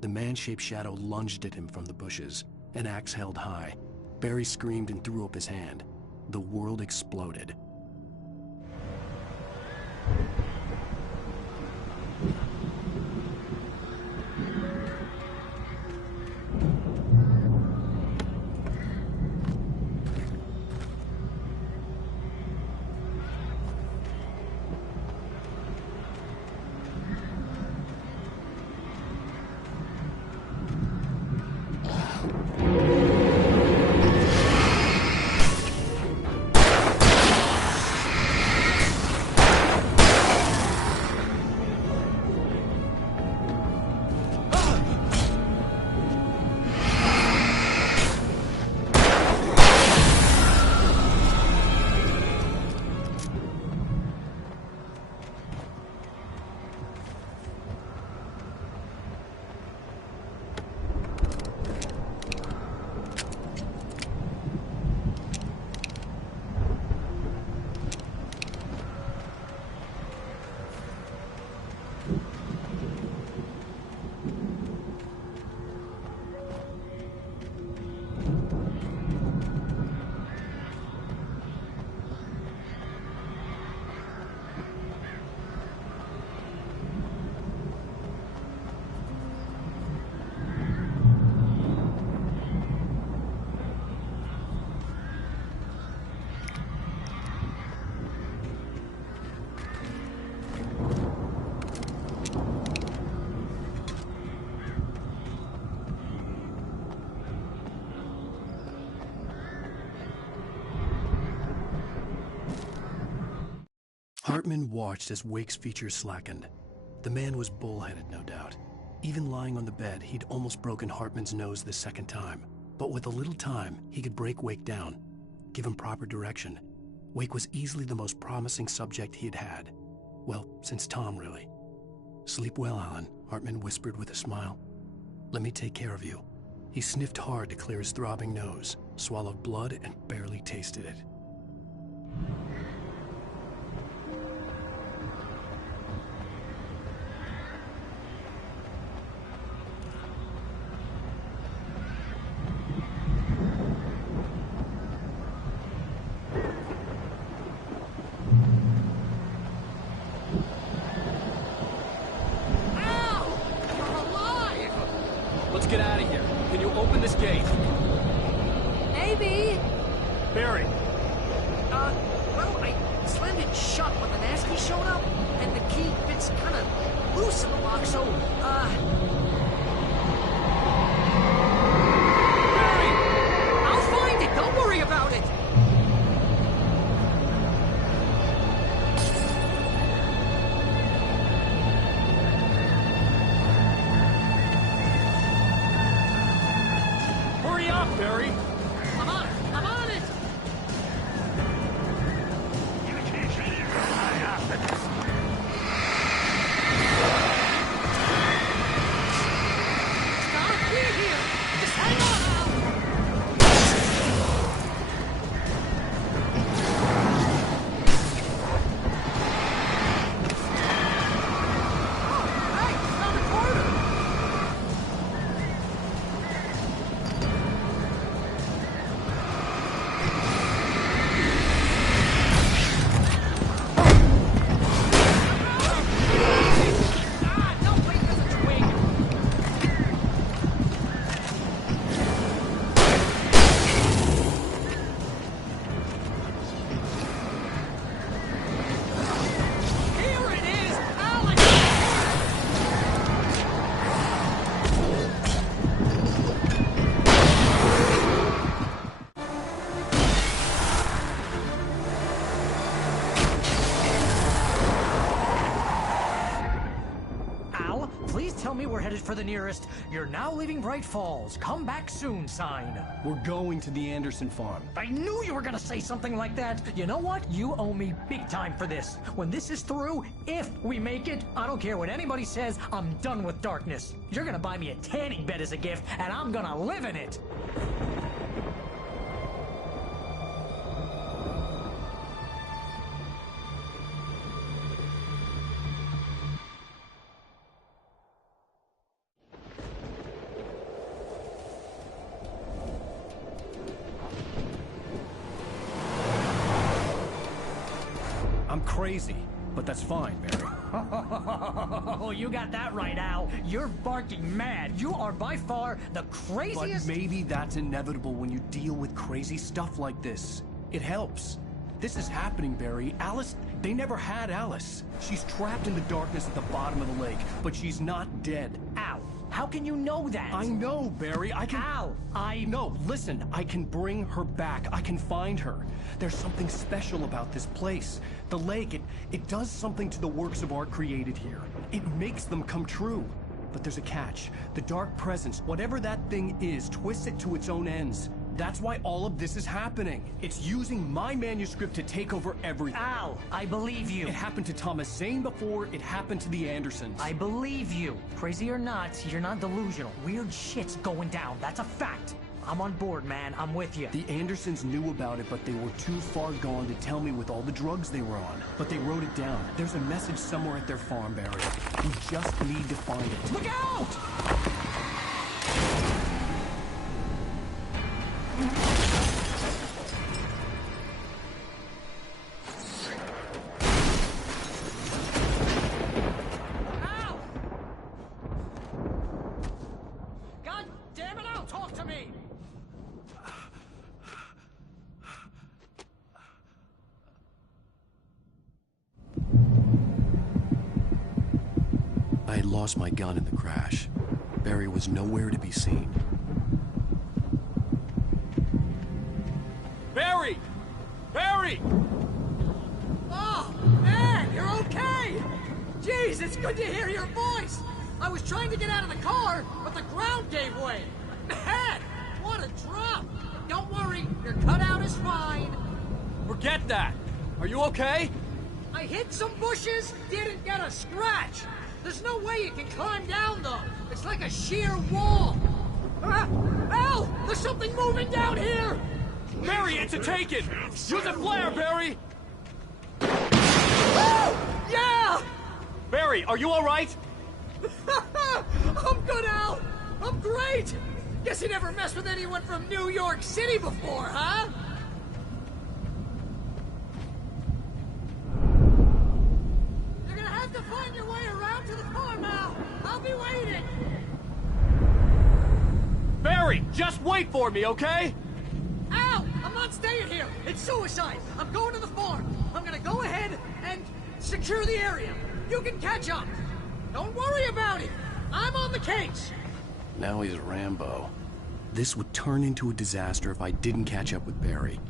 The man-shaped shadow lunged at him from the bushes, an axe held high. Barry screamed and threw up his hand. The world exploded. Hartman watched as Wake's features slackened. The man was bullheaded, no doubt. Even lying on the bed, he'd almost broken Hartman's nose the second time. But with a little time, he could break Wake down, give him proper direction. Wake was easily the most promising subject he had had. Well, since Tom, really. "Sleep well, Alan," Hartman whispered with a smile. "Let me take care of you." He sniffed hard to clear his throbbing nose, swallowed blood, and barely tasted it. open this gate? Maybe. Barry. Well, I slammed it shut when the Nasty showed up, and the key fits kind of loose in the lock, so, Barry! I'll find it! Don't worry about it! Hurry up, Barry! I'm on it! I'm on it! It's gotta be here! Just hang on, Al! Hey, found a corner! Ah, don't wait for the twig! Here it is, Alex! Al, please tell me we're headed for the nearest "You're now leaving Bright Falls. Come back soon" sign. We're going to the Anderson farm. I knew you were gonna say something like that. You know what? You owe me big time for this. When this is through, if we make it, I don't care what anybody says, I'm done with darkness. You're gonna buy me a tanning bed as a gift, and I'm gonna live in it. I'm crazy, but that's fine, Barry. Oh, you got that right, Al. You're barking mad. You are by far the But craziest. maybe that's inevitable when you deal with crazy stuff like this. It helps. This is happening, Barry. Alice, they never had Alice. She's trapped in the darkness at the bottom of the lake, but she's not dead. Al, how can you know that? I know, Barry. I can... Al, No, listen. I can bring her back. I can find her. There's something special about this place. The lake, it does something to the works of art created here. It makes them come true. But there's a catch. The dark presence, whatever that thing is, twists it to its own ends. That's why all of this is happening. It's using my manuscript to take over everything. Al, I believe you. It happened to Thomas Zane before, it happened to the Andersons. I believe you. Crazy or not, you're not delusional. Weird shit's going down. That's a fact. I'm on board, man. I'm with you. The Andersons knew about it, but they were too far gone to tell me with all the drugs they were on. But they wrote it down. There's a message somewhere at their farm, Barry. We just need to find it. Look out! Al! God damn it, Al, talk to me! I had lost my gun in the crash. Barry was nowhere to be seen. Barry! Barry! Oh, man, you're okay! Jeez, it's good to hear your voice! I was trying to get out of the car, but the ground gave way. Man, what a drop! Don't worry, your cutout is fine. Forget that! Are you okay? I hit some bushes, didn't get a scratch. There's no way you can climb down, though. It's like a sheer wall. Al, there's something moving down here! Barry, it's a take-it! Use a flare, Barry! Oh, yeah! Barry, are you all right? I'm good, Al. I'm great. Guess you never messed with anyone from New York City before, huh? You're gonna have to find your way around to the farm, Al. I'll be waiting. Barry, Just wait for me, okay? Al! I'm not staying here! It's suicide! I'm going to the farm! I'm gonna go ahead and secure the area! You can catch up! Don't worry about it! I'm on the case! Now he's Rambo. This would turn into a disaster if I didn't catch up with Barry.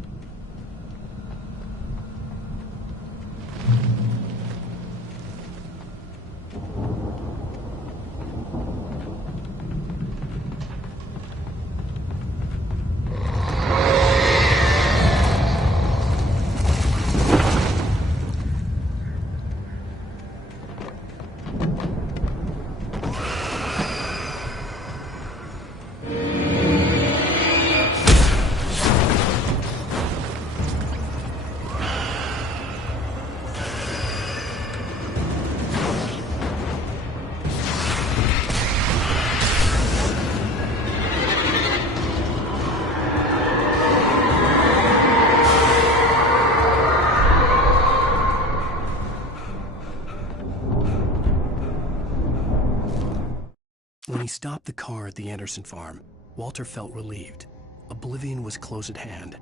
When he stopped the car at the Anderson farm, Walter felt relieved. Oblivion was close at hand.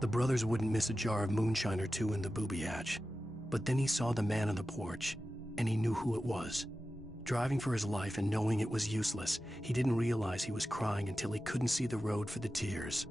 The brothers wouldn't miss a jar of moonshine or two in the booby hatch. But then he saw the man on the porch, and he knew who it was. Driving for his life and knowing it was useless, he didn't realize he was crying until he couldn't see the road for the tears.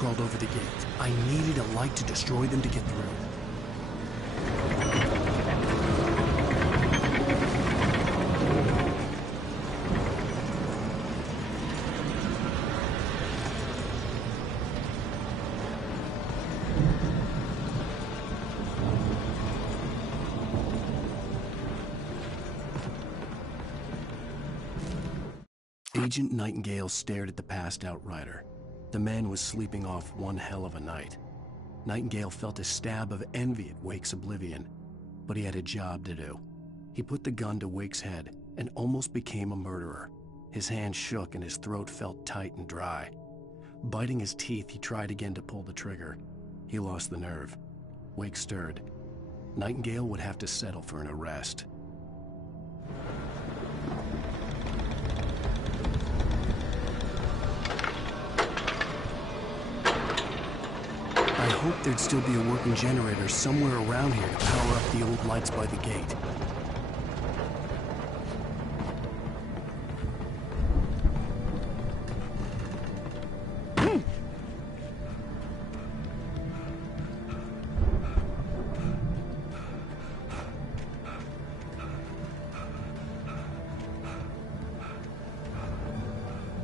Crawled over the gate. I needed a light to destroy them to get through. Agent Nightingale stared at the passed-out rider. The man was sleeping off one hell of a night. Nightingale felt a stab of envy at Wake's oblivion, but he had a job to do. He put the gun to Wake's head and almost became a murderer. His hands shook and his throat felt tight and dry. Biting his teeth, he tried again to pull the trigger. He lost the nerve. Wake stirred. Nightingale would have to settle for an arrest. I hoped there'd still be a working generator somewhere around here to power up the old lights by the gate.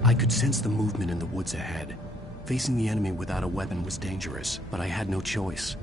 I could sense the movement in the woods ahead. Facing the enemy without a weapon was dangerous, but I had no choice.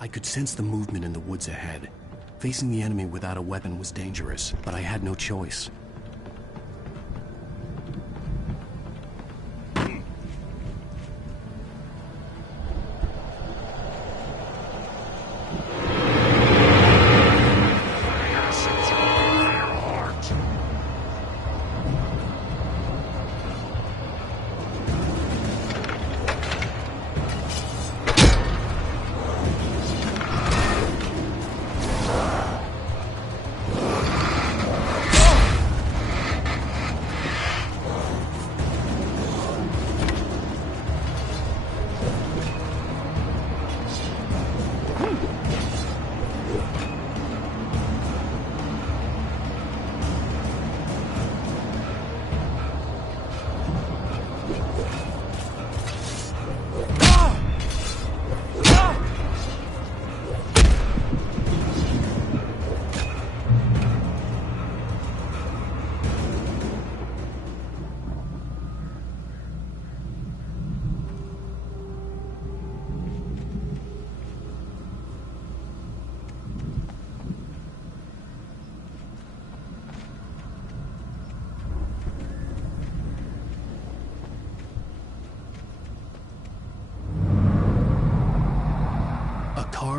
I could sense the movement in the woods ahead. Facing the enemy without a weapon was dangerous, but I had no choice.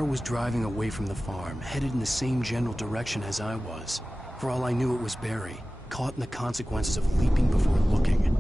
Was driving away from the farm, headed in the same general direction as I was. For all I knew, it was Barry, caught in the consequences of leaping before looking.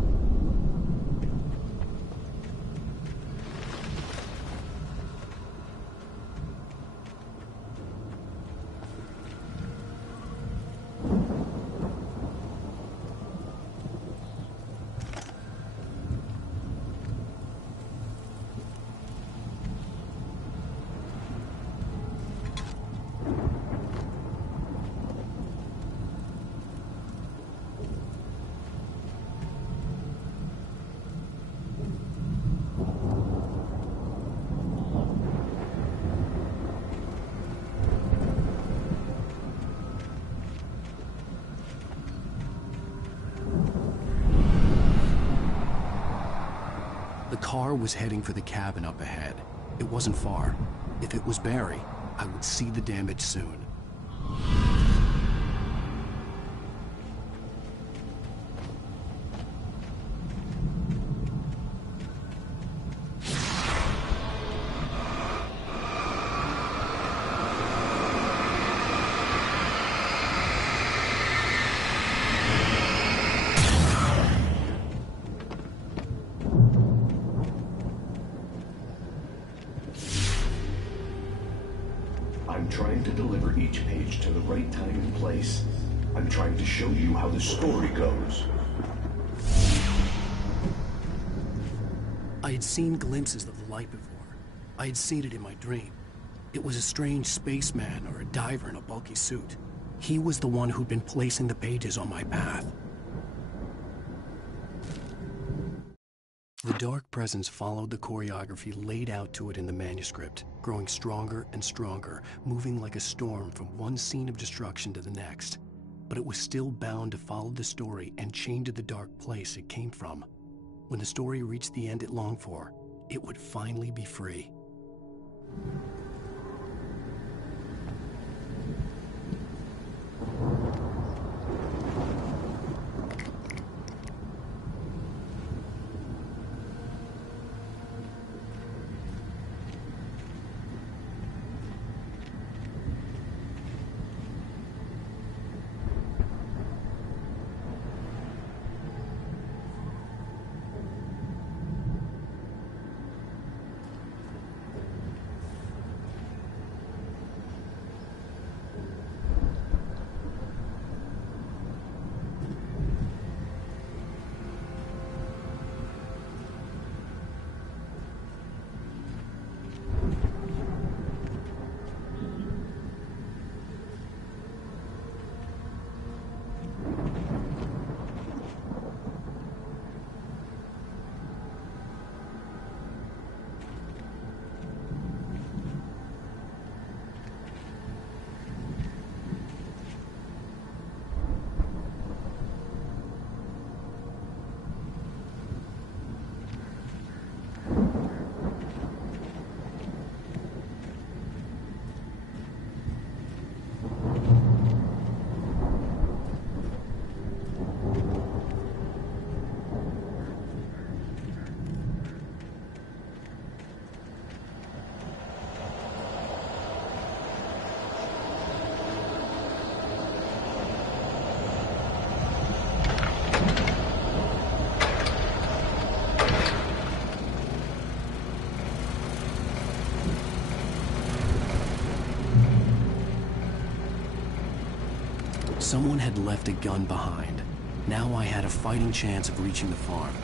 The car was heading for the cabin up ahead. It wasn't far. If it was Barry, I would see the damage soon. I'm trying to deliver each page to the right time and place. I'm trying to show you how the story goes. I had seen glimpses of the light before. I had seen it in my dream. It was a strange spaceman or a diver in a bulky suit. He was the one who'd been placing the pages on my path. The dark presence followed the choreography laid out to it in the manuscript, growing stronger and stronger, moving like a storm from one scene of destruction to the next. But it was still bound to follow the story and chained to the dark place it came from. When the story reached the end it longed for, it would finally be free. Someone had left a gun behind. Now I had a fighting chance of reaching the farm.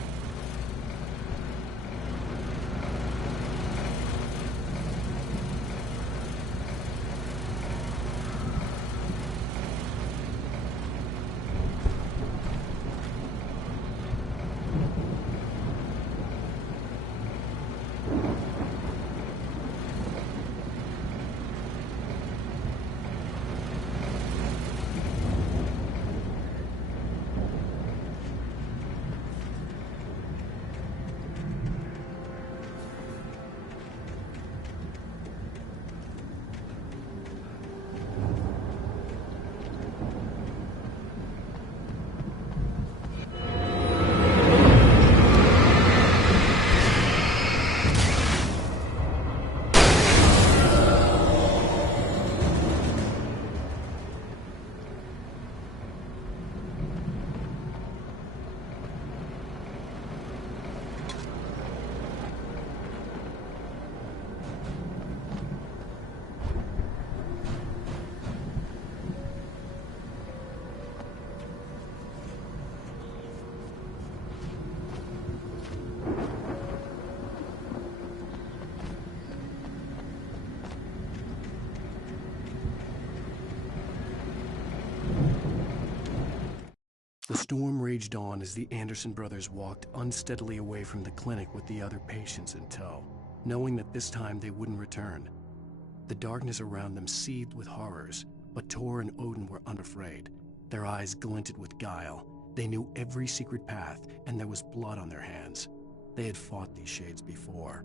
The storm raged on as the Anderson brothers walked unsteadily away from the clinic with the other patients in tow, knowing that this time they wouldn't return. The darkness around them seethed with horrors, but Tor and Odin were unafraid. Their eyes glinted with guile. They knew every secret path, and there was blood on their hands. They had fought these shades before.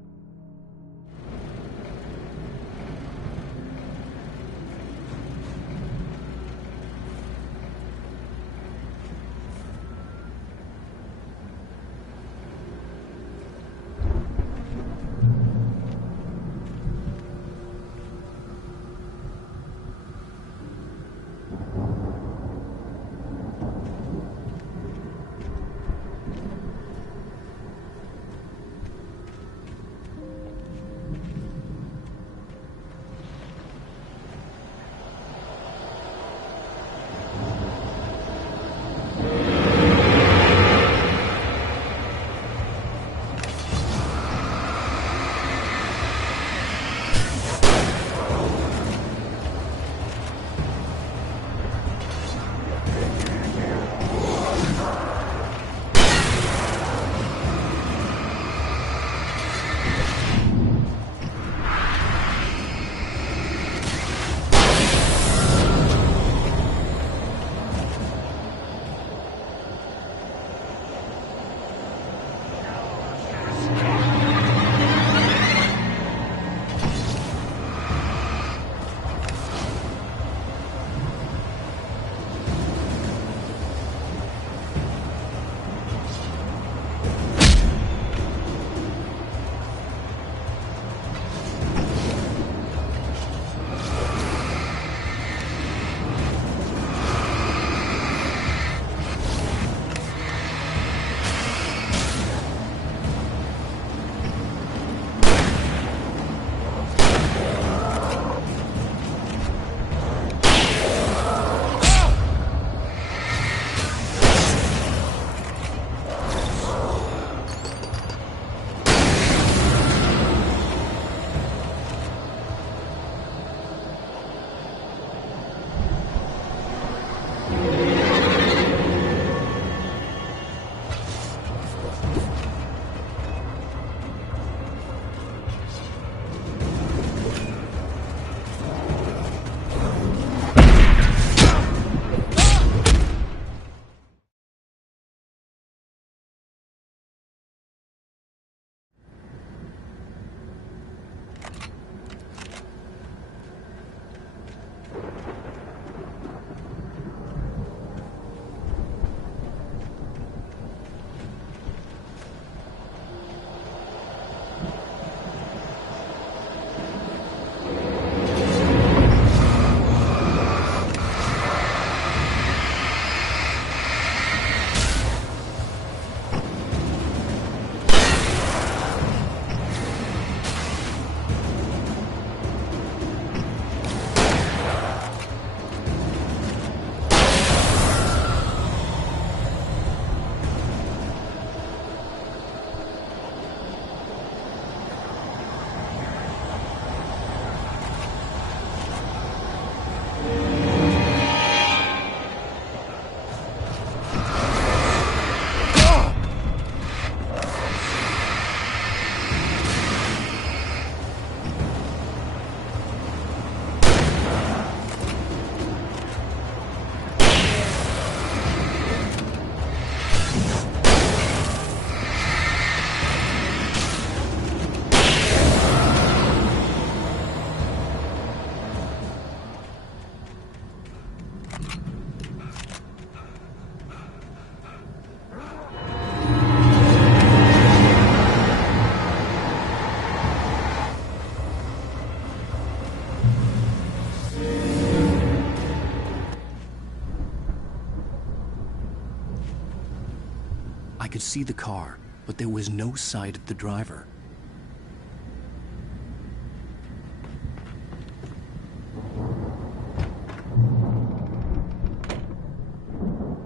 I could see the car, but there was no sight of the driver.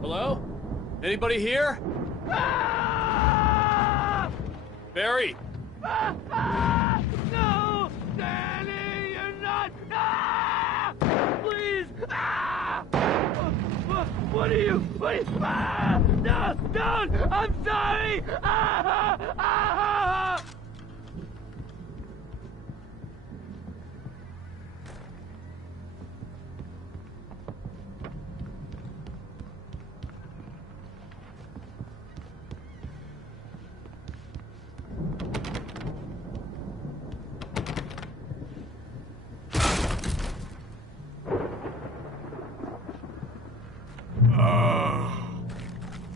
Hello? Anybody here? Barry! No! Danny, you're not! Please! What are you? No! Don't! I'm sorry!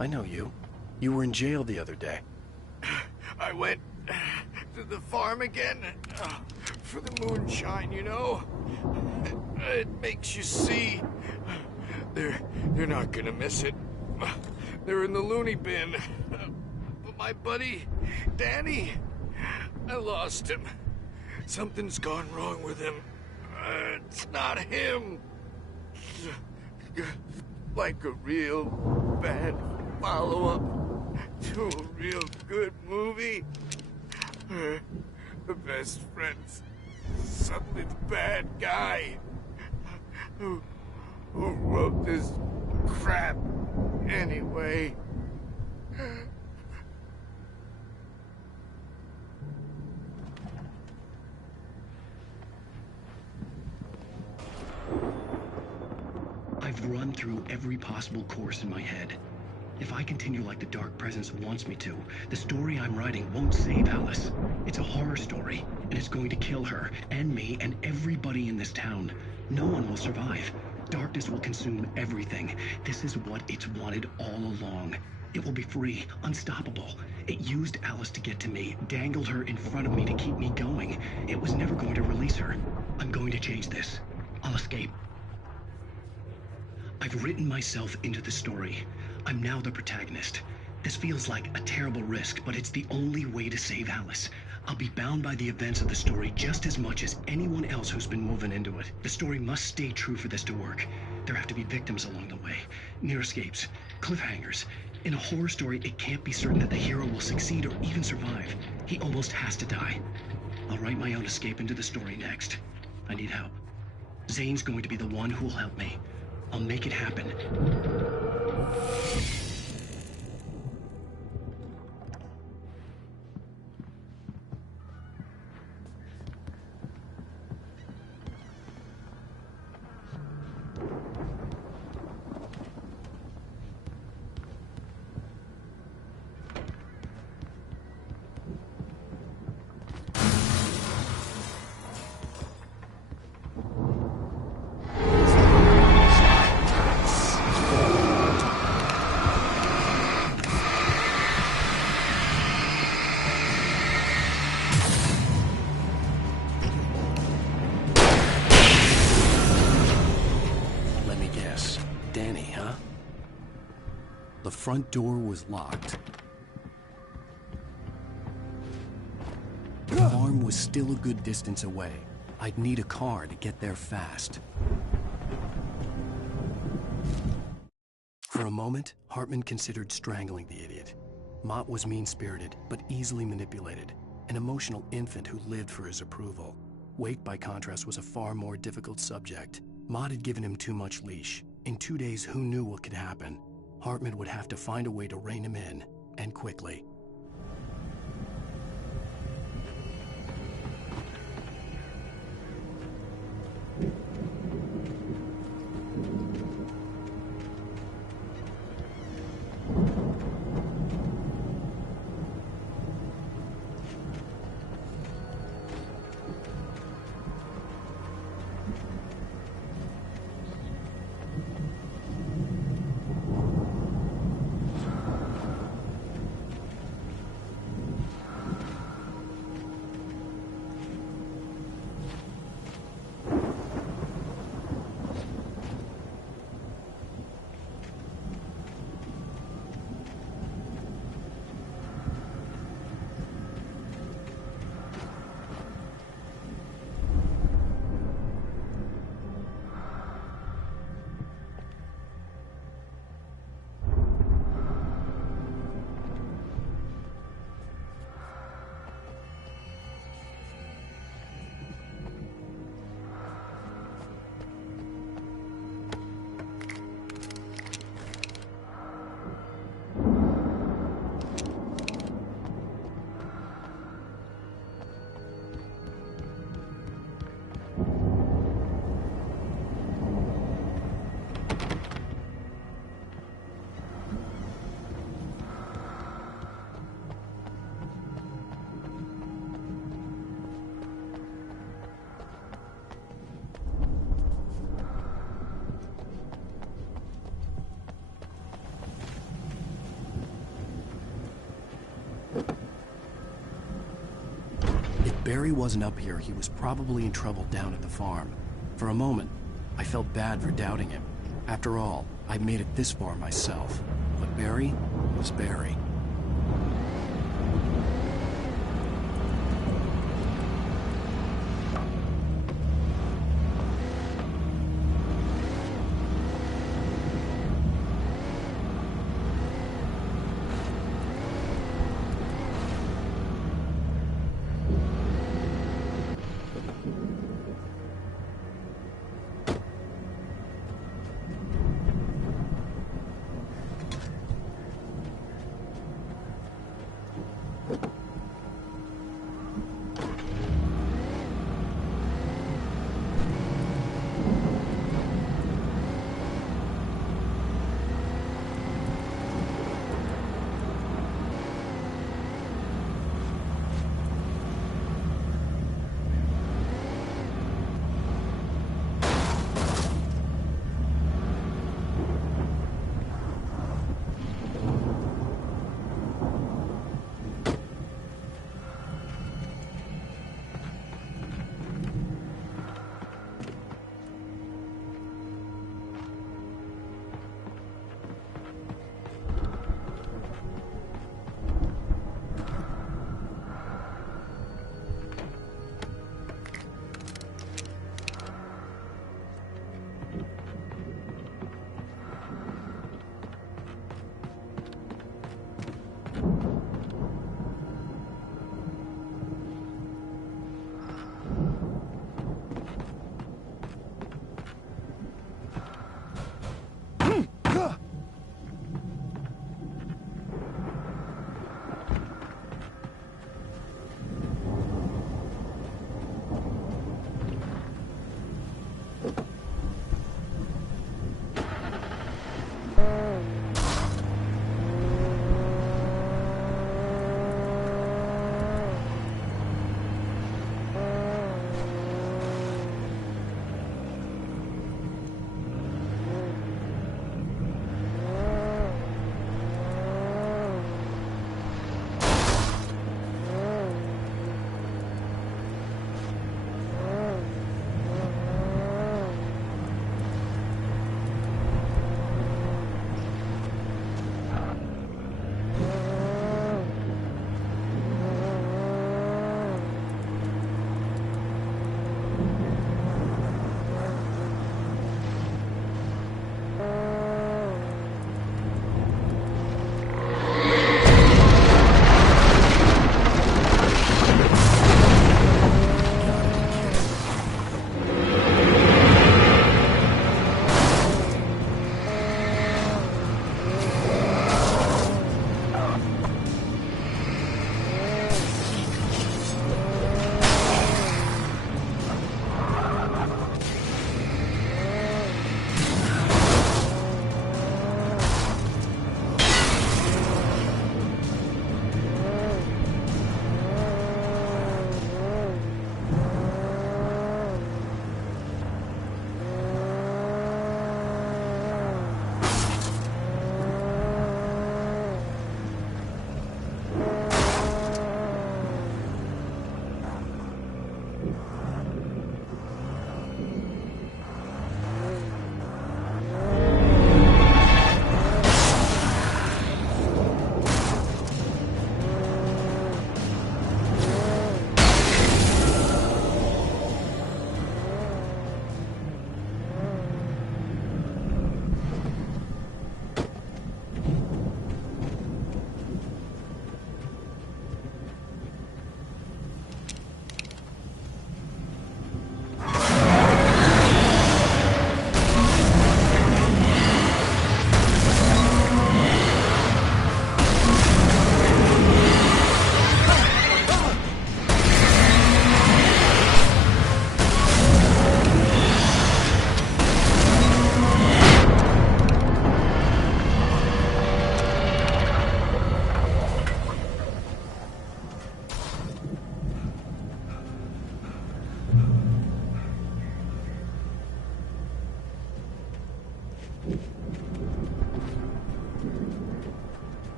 I know you. You were in jail the other day. I went to the farm again for the moonshine, you know? It makes you see. They're not gonna miss it. They're in the loony bin. But my buddy, Danny, I lost him. Something's gone wrong with him. It's not him. Like a real bad follow-up to a real good movie. The best friend's suddenly the bad guy who wrote this crap anyway. I've run through every possible course in my head. If I continue like the Dark Presence wants me to, the story I'm writing won't save Alice. It's a horror story, and it's going to kill her, and me, and everybody in this town. No one will survive. Darkness will consume everything. This is what it's wanted all along. It will be free, unstoppable. It used Alice to get to me, dangled her in front of me to keep me going. It was never going to release her. I'm going to change this. I'll escape. I've written myself into the story. I'm now the protagonist. This feels like a terrible risk, but it's the only way to save Alice. I'll be bound by the events of the story just as much as anyone else who's been woven into it. The story must stay true for this to work. There have to be victims along the way, near escapes, cliffhangers. In a horror story, it can't be certain that the hero will succeed or even survive. He almost has to die. I'll write my own escape into the story next. I need help. Zane's going to be the one who will help me. I'll make it happen. The front door was locked. The farm was still a good distance away. I'd need a car to get there fast. For a moment, Hartman considered strangling the idiot. Mott was mean-spirited, but easily manipulated. An emotional infant who lived for his approval. Wake, by contrast, was a far more difficult subject. Mott had given him too much leash. In 2 days, who knew what could happen? Hartman would have to find a way to rein him in, and quickly. Barry wasn't up here, he was probably in trouble down at the farm. For a moment, I felt bad for doubting him. After all, I made it this far myself. But Barry was Barry.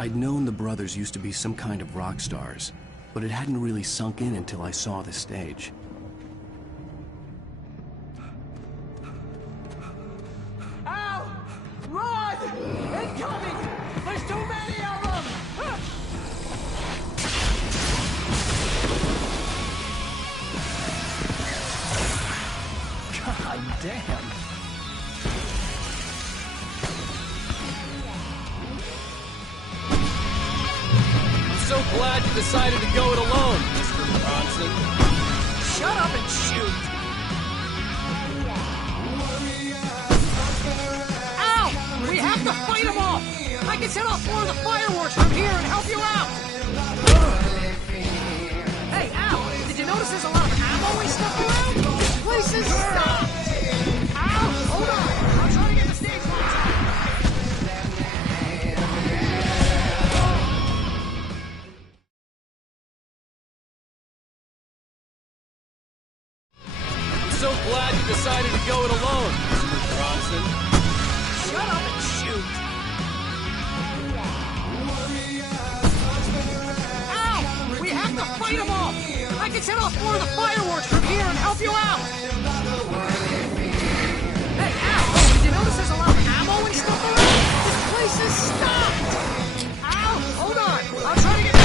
I'd known the brothers used to be some kind of rock stars, but it hadn't really sunk in until I saw the stage. Al! Run! Incoming! There's too many of them! God damn. I'm so glad you decided to go it alone, Mr. Bronson. Shut up and shoot! Al! We have to fight them off! I can set off more of the fireworks from here and help you out! Hey, Al! Did you notice there's a lot of ammo and stuff around? This place is stopped! Al! Hold on! I'm trying to get the stage lights on! I'm so glad you decided to go it alone, Mr. Bronson. Shut up and shoot! Ow! We have to fight them off! I can set off more of the fireworks from here and help you out! Hey, Al! Did you notice there's a lot of ammo and stuff around? This place is stopped! Al! Hold on! I'm trying to get...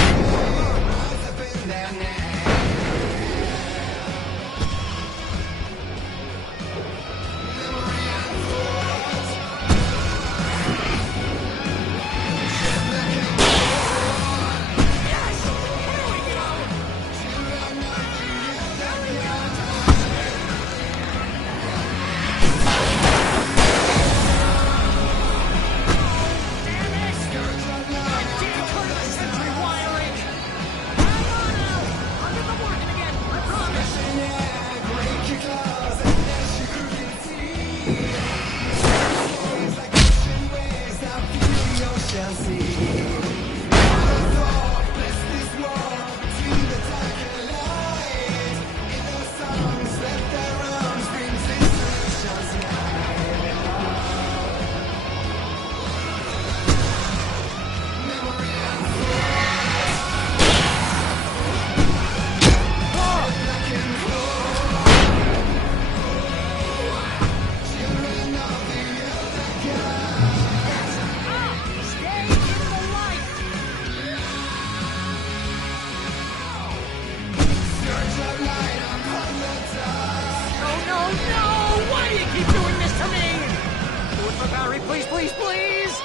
Please, please, please!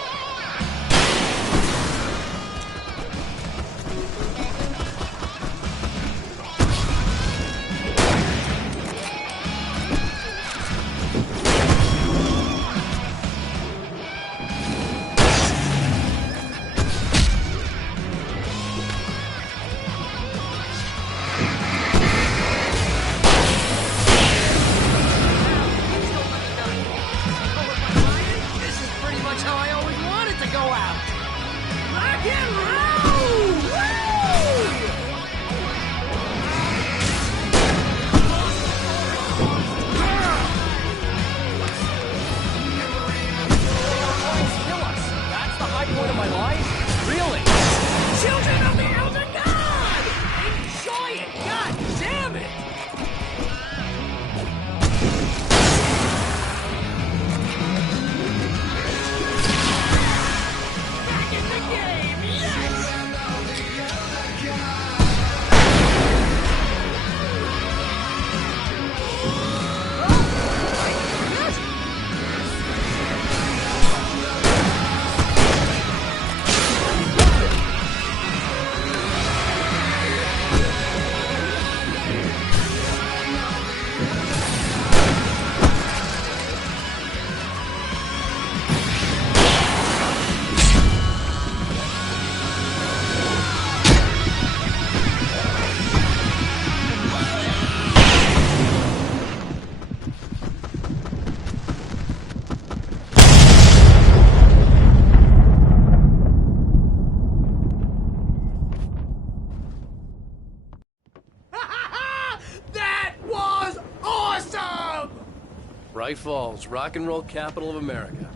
Bright Falls, rock and roll capital of America.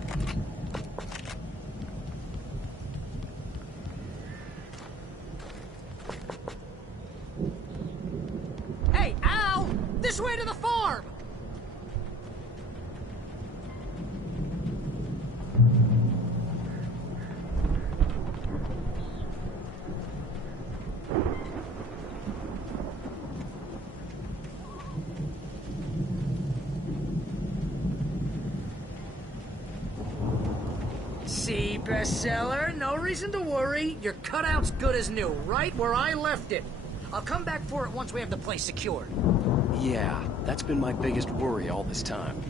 see, bestseller. No reason to worry. Your cutout's good as new, right where I left it. I'll come back for it once we have the place secured. Yeah, that's been my biggest worry all this time.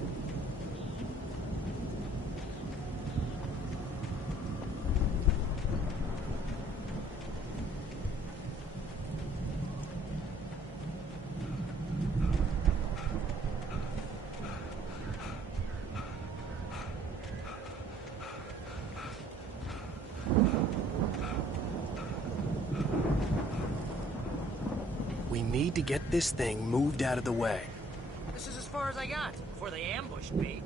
We need to get this thing moved out of the way. This is as far as I got before they ambushed me.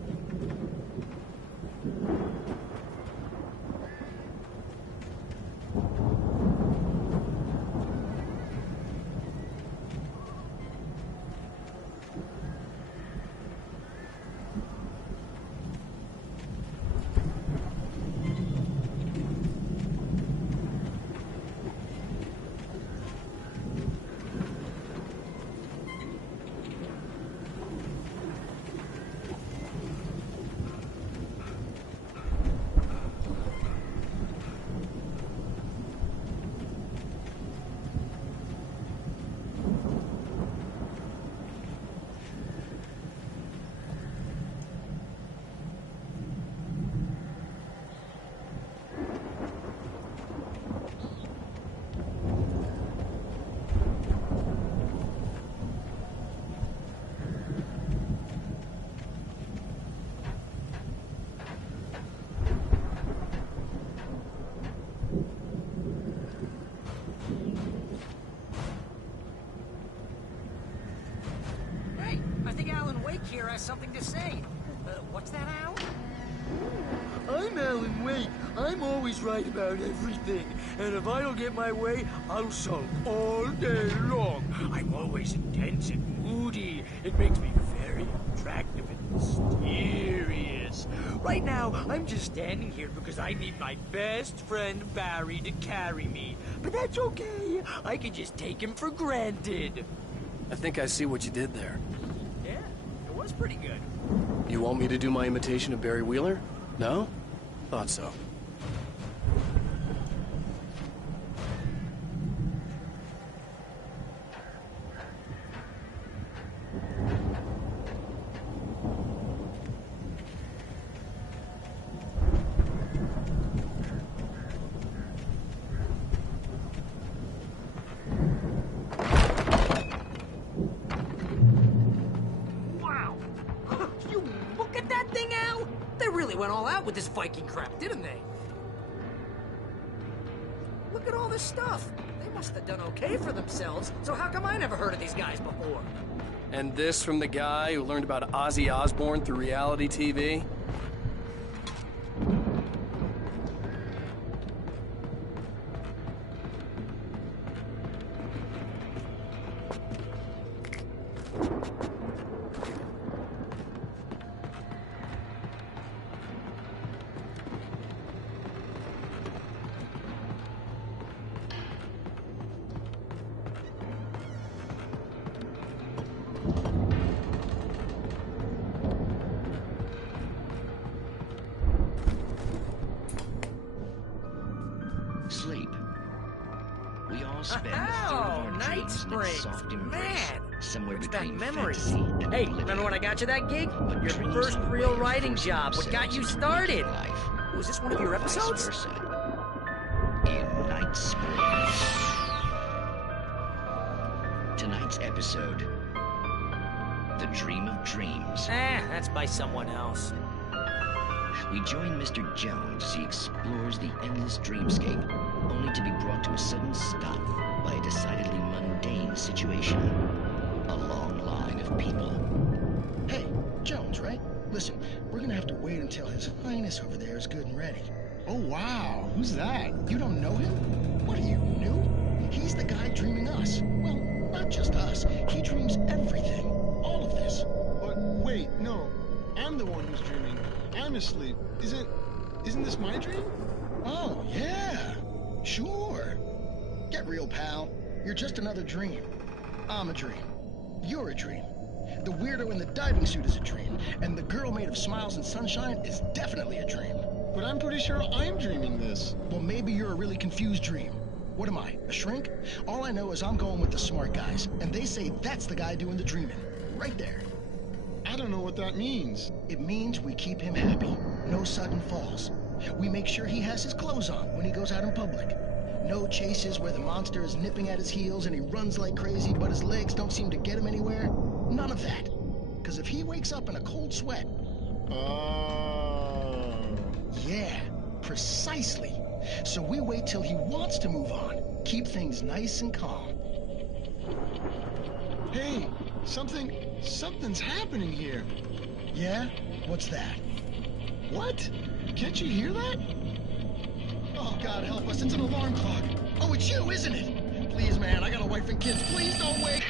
Here has something to say. What's that, Al? I'm Alan Wake. I'm always right about everything. And if I don't get my way, I'll sulk all day long. I'm always intense and moody. It makes me very attractive and mysterious. Right now, I'm just standing here because I need my best friend Barry to carry me. But that's okay. I can just take him for granted. I think I see what you did there. Was pretty good. You want me to do my imitation of Barry Wheeler? No? Thought so. Went all out with this Viking crap, didn't they? Look at all this stuff. They must have done okay for themselves, so how come I never heard of these guys before? And this from the guy who learned about Ozzy Osbourne through reality TV? Sleep. We all spend a third of our dreams in its soft embrace, somewhere between fantasy and Hey, remember when I got you that gig? Your first real writing job. What got you started? Was this one of your episodes? In Night Springs. Tonight's episode, The Dream of Dreams. That's by someone else. We join Mr. Jones as he explores the endless dreamscape, only to be brought to a sudden stop by a decidedly mundane situation. A long line of people. Hey, Jones, right? Listen, we're gonna have to wait until His Highness over there is good and ready. Oh, wow. Who's that? You don't know him? What are you, new? He's the guy dreaming us. Well, not just us. He dreams everything. All of this. But wait, no. I'm the one who's dreaming. I'm asleep. Isn't this my dream? Oh, yeah. Sure. Get real, pal. You're just another dream. I'm a dream. You're a dream. The weirdo in the diving suit is a dream. And the girl made of smiles and sunshine is definitely a dream. but I'm pretty sure I'm dreaming this. Well, maybe you're a really confused dream. What am I, a shrink? All I know is I'm going with the smart guys, and they say that's the guy doing the dreaming. Right there. I don't know what that means. It means we keep him happy. No sudden falls. We make sure he has his clothes on when he goes out in public. No chases where the monster is nipping at his heels and he runs like crazy, but his legs don't seem to get him anywhere. None of that. Because if he wakes up in a cold sweat... Yeah, precisely. So we wait till he wants to move on. Keep things nice and calm. Hey, something's happening here. Yeah? What's that? What? Can't you hear that? Oh, God help us, it's an alarm clock. Oh, it's you, isn't it? Please, man, I got a wife and kids. Please don't wake...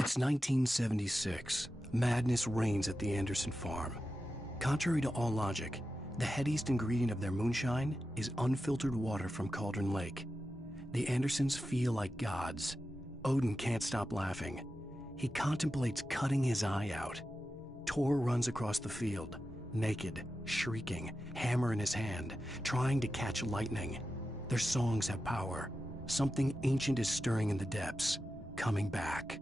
It's 1976. Madness reigns at the Anderson farm. Contrary to all logic, the headiest ingredient of their moonshine is unfiltered water from Cauldron Lake. The Andersons feel like gods. Odin can't stop laughing. He contemplates cutting his eye out. Tor runs across the field, naked, shrieking, hammer in his hand, trying to catch lightning. Their songs have power. Something ancient is stirring in the depths, coming back.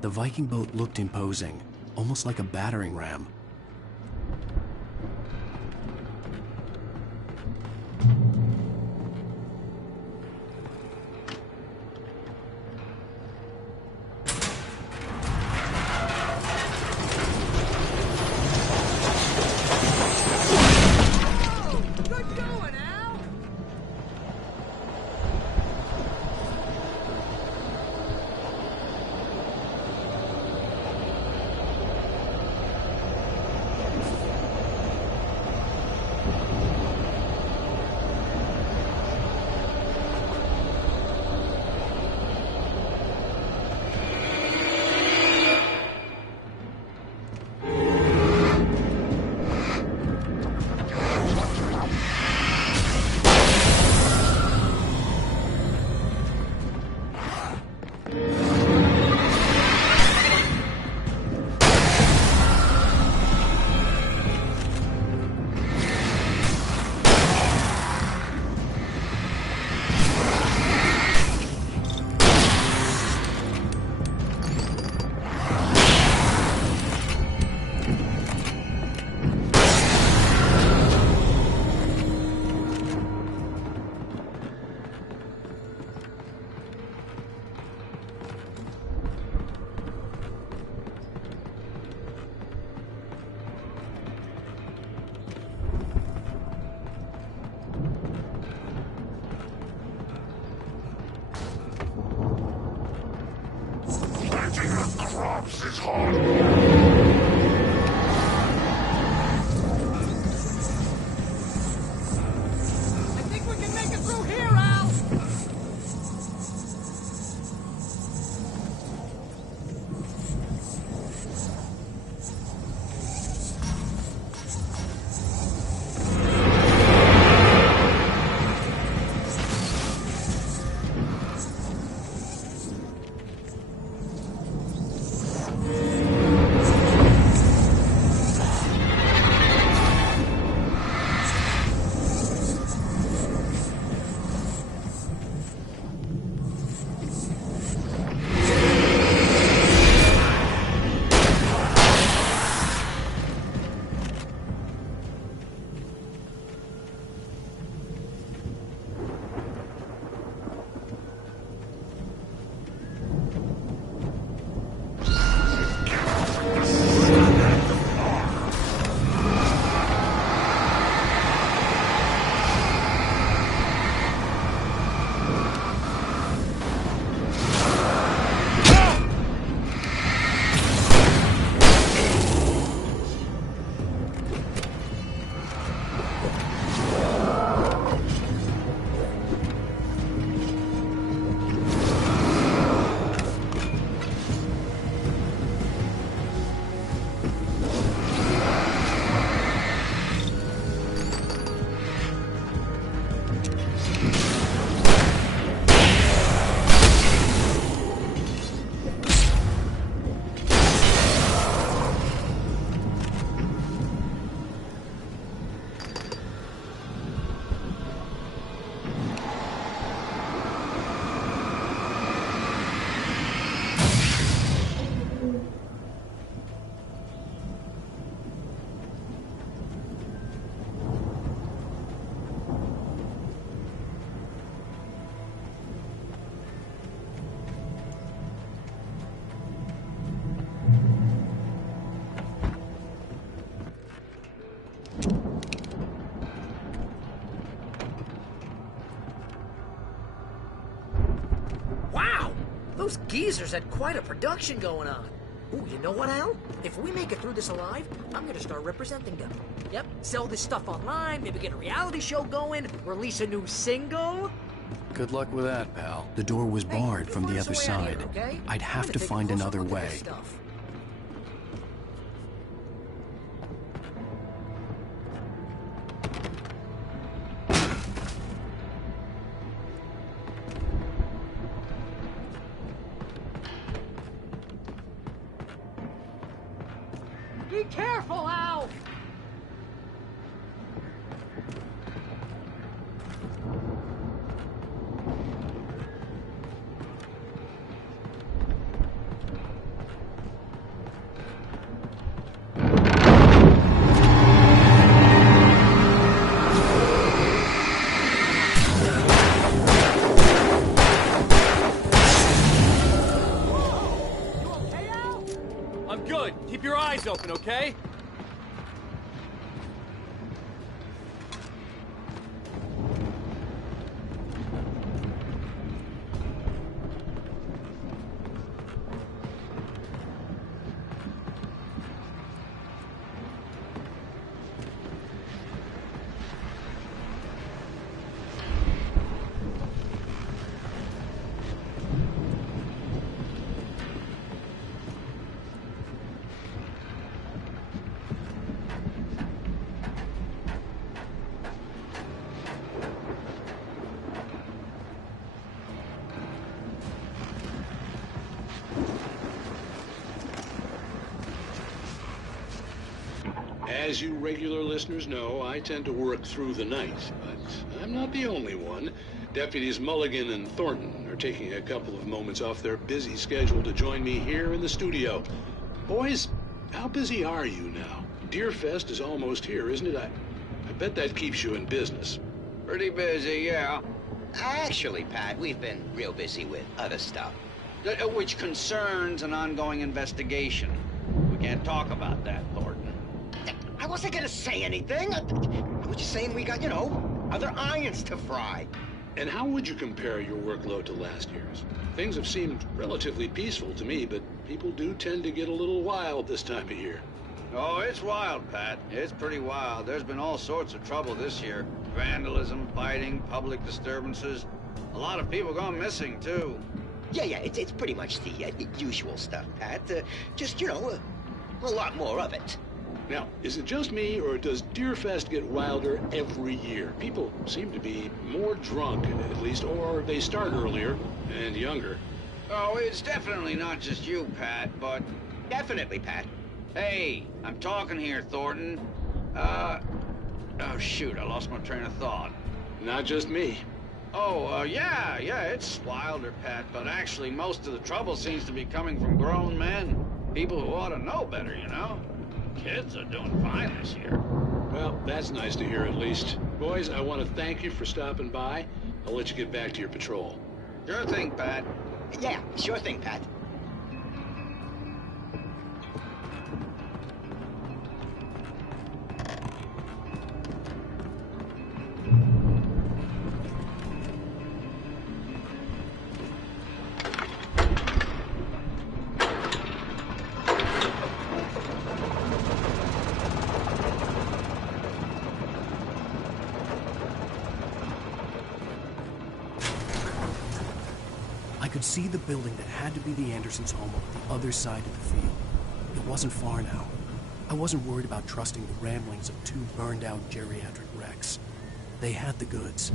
The Viking boat looked imposing, almost like a battering ram. Those geezers had quite a production going on. Ooh, you know what, Al? If we make it through this alive, I'm gonna start representing them. Yep, sell this stuff online, maybe get a reality show going, release a new single. Good luck with that, pal. The door was barred from the other side. Okay? I'd have to find another way. Be careful, Al! I'm good. Keep your eyes open, okay? As you regular listeners know, I tend to work through the night, but I'm not the only one. Deputies Mulligan and Thornton are taking a couple of moments off their busy schedule to join me here in the studio. Boys, how busy are you now? Deerfest is almost here, isn't it? I bet that keeps you in business. Pretty busy, yeah. Actually, Pat, we've been real busy with other stuff, which concerns an ongoing investigation. We can't talk about that, Thornton. I wasn't gonna say anything. I was just saying we got, other irons to fry. And how would you compare your workload to last year's? Things have seemed relatively peaceful to me, but people do tend to get a little wild this time of year. Oh, it's wild, Pat. It's pretty wild. There's been all sorts of trouble this year. Vandalism, fighting, public disturbances. A lot of people gone missing, too. Yeah, it's pretty much the usual stuff, Pat. Just, a lot more of it. Now, is it just me, or does Deerfest get wilder every year? People seem to be more drunk, at least, or they start earlier and younger. Oh, it's definitely not just you, Pat, but... Definitely, Pat. Hey, I'm talking here, Thornton. Oh, shoot, I lost my train of thought. Not just me. Oh, yeah, it's wilder, Pat, but actually most of the trouble seems to be coming from grown men. People who ought to know better, Kids are doing fine this year. Well, that's nice to hear at least. Boys, I want to thank you for stopping by. I'll let you get back to your patrol. Sure thing, Pat. Yeah, sure thing, Pat. I could see the building that had to be the Andersons' home on the other side of the field. It wasn't far now. I wasn't worried about trusting the ramblings of two burned-out geriatric wrecks. They had the goods.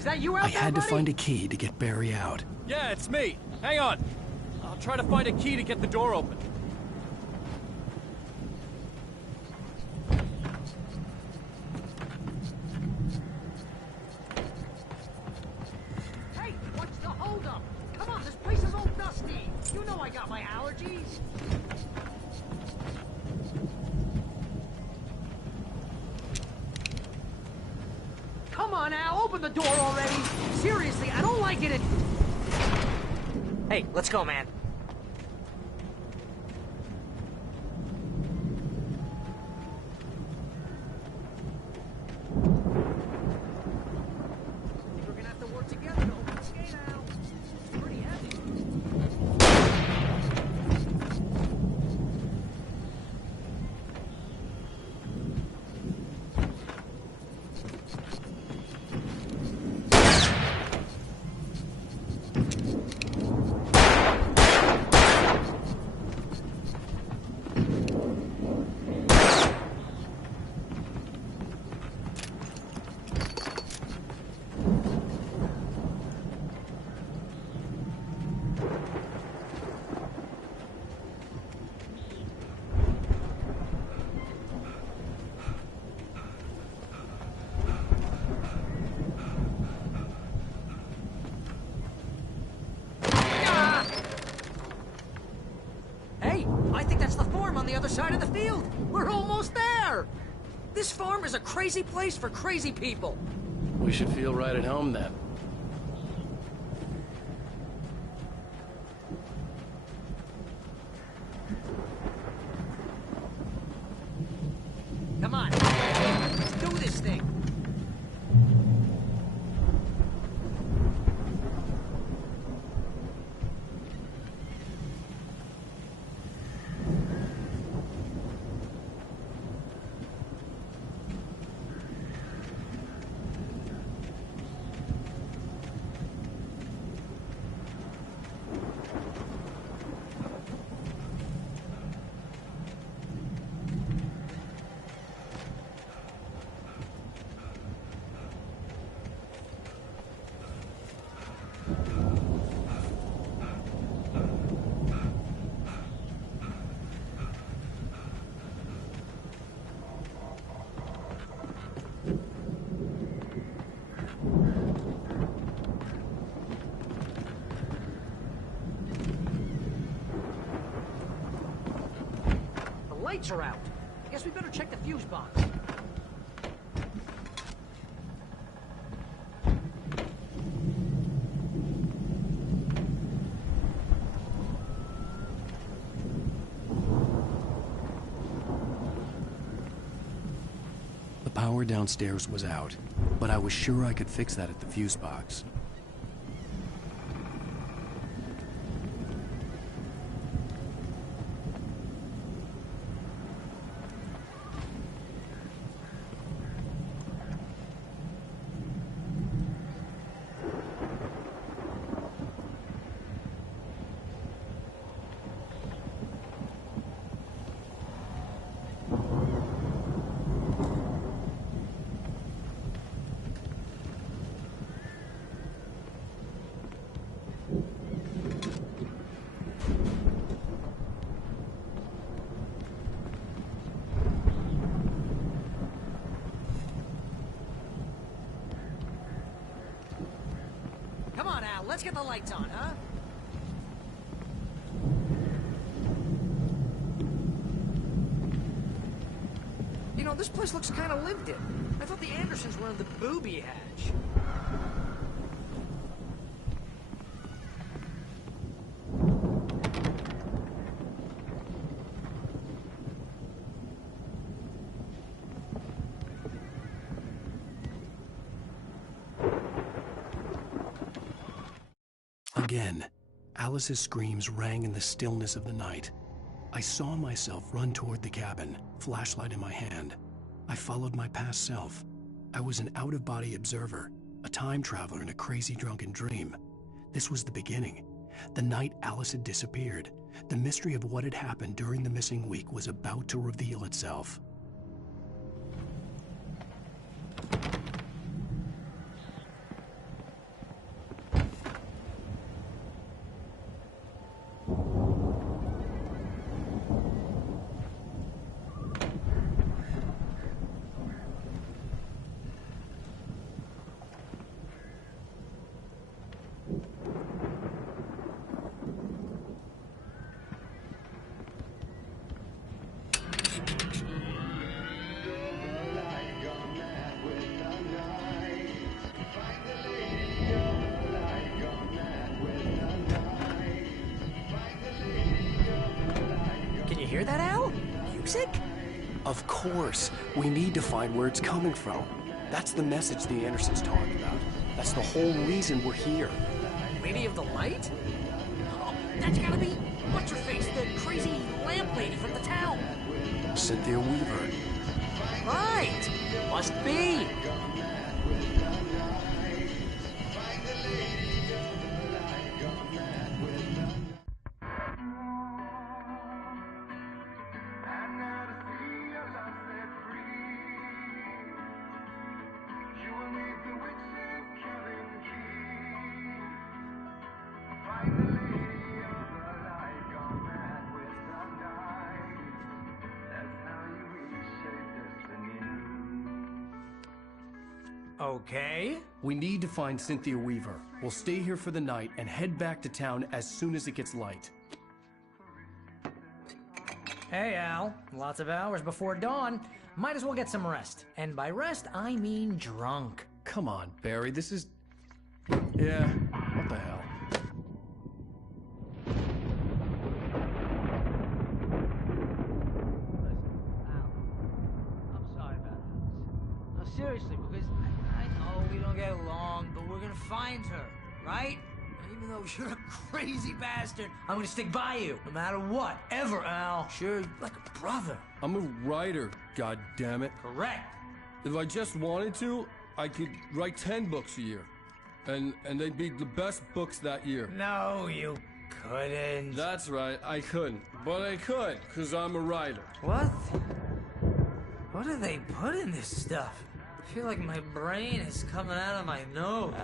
Is that you out I there, had to buddy? find a key to get Barry out. Yeah, it's me. Hang on. I'll try to find a key to get the door open. Hey, what's the holdup? Come on, this place is all dusty. You know I got my allergies. Come on, Al, open the door already. Seriously, I don't like it. Hey, let's go, man. We're gonna have to work together to open this gate, Al. It's pretty heavy. Hey, I think that's the farm on the other side of the field. We're almost there. This farm is a crazy place for crazy people. We should feel right at home then. Come on, let's do this thing. Lights are out. I guess we better check the fuse box. The power downstairs was out, but I was sure I could fix that at the fuse box. Come on, Al, let's get the lights on, huh? You know, this place looks kind of lived in. I thought the Andersons were in the booby hatch. Again, Alice's screams rang in the stillness of the night. I saw myself run toward the cabin, flashlight in my hand. I followed my past self. I was an out-of-body observer, a time traveler in a crazy drunken dream. This was the beginning. The night Alice had disappeared. The mystery of what had happened during the missing week was about to reveal itself. Of course. We need to find where it's coming from. That's the message the Andersons talked about. That's the whole reason we're here. Lady of the Light? Oh, that's gotta be what's-her-face, the crazy lamp lady from the town. Cynthia Weaver. Right! Must be. Okay. We need to find Cynthia Weaver. We'll stay here for the night and head back to town as soon as it gets light. Hey, Al. Lots of hours before dawn. Might as well get some rest. And by rest, I mean drunk. Come on, Barry. This is... Yeah, what the hell? Seriously, because I know we don't get along, but we're gonna find her, right? Even though you're a crazy bastard, I'm gonna stick by you, no matter what, ever, Al. Sure, like a brother. I'm a writer, goddammit. Correct. If I just wanted to, I could write 10 books a year. And they'd be the best books that year. No, you couldn't. That's right, I couldn't. But I could, because I'm a writer. What? What do they put in this stuff? I feel like my brain is coming out of my nose.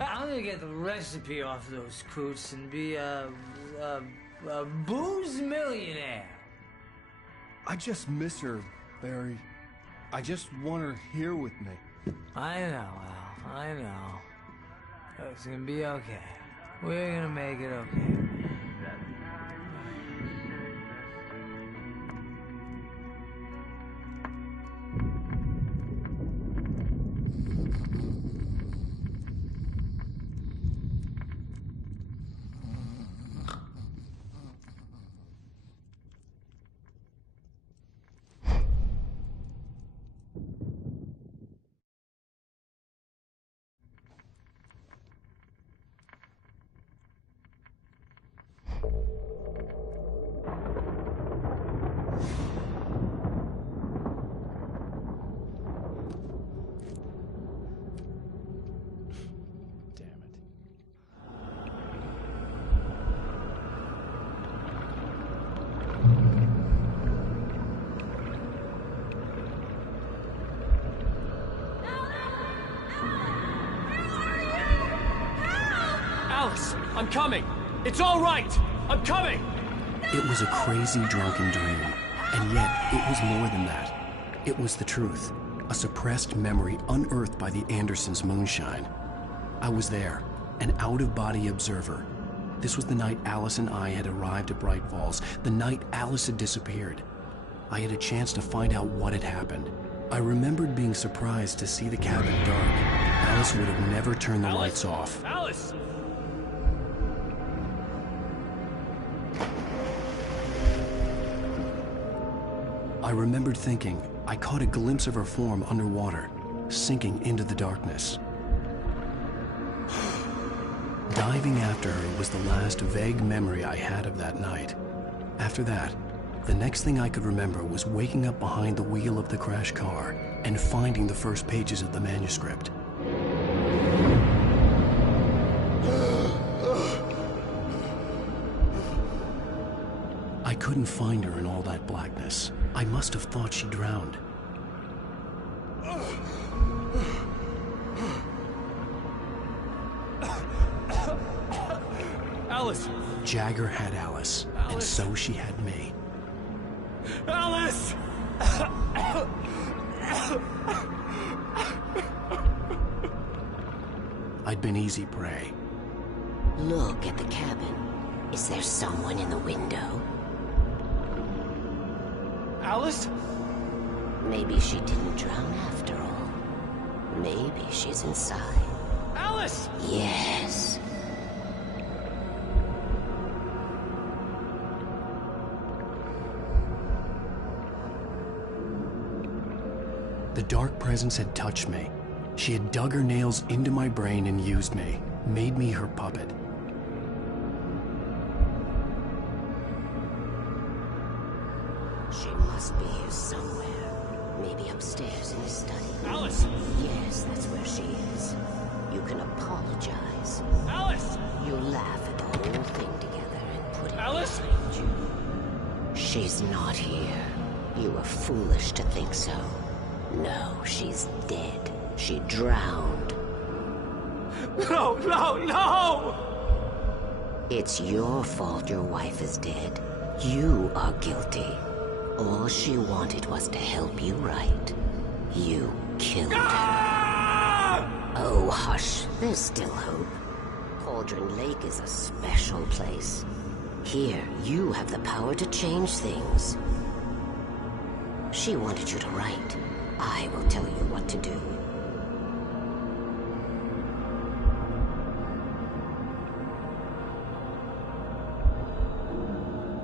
I'm gonna get the recipe off those coots and be a booze millionaire. I just miss her, Barry. I just want her here with me. I know, Al. I know. It's gonna be okay. We're gonna make it okay. Alice, I'm coming. It's all right. I'm coming. It was a crazy drunken dream, and yet it was more than that. It was the truth, a suppressed memory unearthed by the Andersons' moonshine. I was there, an out-of-body observer. This was the night Alice and I had arrived at Bright Falls, the night Alice had disappeared. I had a chance to find out what had happened. I remembered being surprised to see the cabin dark. Alice would have never turned the lights off. Alice! I remembered thinking I caught a glimpse of her form underwater, sinking into the darkness. Diving after her was the last vague memory I had of that night. After that, the next thing I could remember was waking up behind the wheel of the crashed car and finding the first pages of the manuscript. I couldn't find her in all that blackness. I must have thought she drowned. Alice! Jagger had Alice, and so she had me. Alice! I'd been easy prey. Look at the cabin. Is there someone in the window? Alice? Maybe she didn't drown after all. Maybe she's inside. Alice! Yes. dark presence had touched me. She had dug her nails into my brain and used me, made me her puppet. She must be here somewhere. Maybe upstairs in his study. Alice! Yes, that's where she is. You can apologize. Alice! You laugh at the whole thing together and put it Alice? behind you. She's not here. You were foolish to think so. No, she's dead. She drowned. No, no, no! It's your fault your wife is dead. You are guilty. All she wanted was to help you right. You killed her. Oh, hush. There's still hope. Cauldron Lake is a special place. Here, you have the power to change things. She wanted you to write. I will tell you what to do.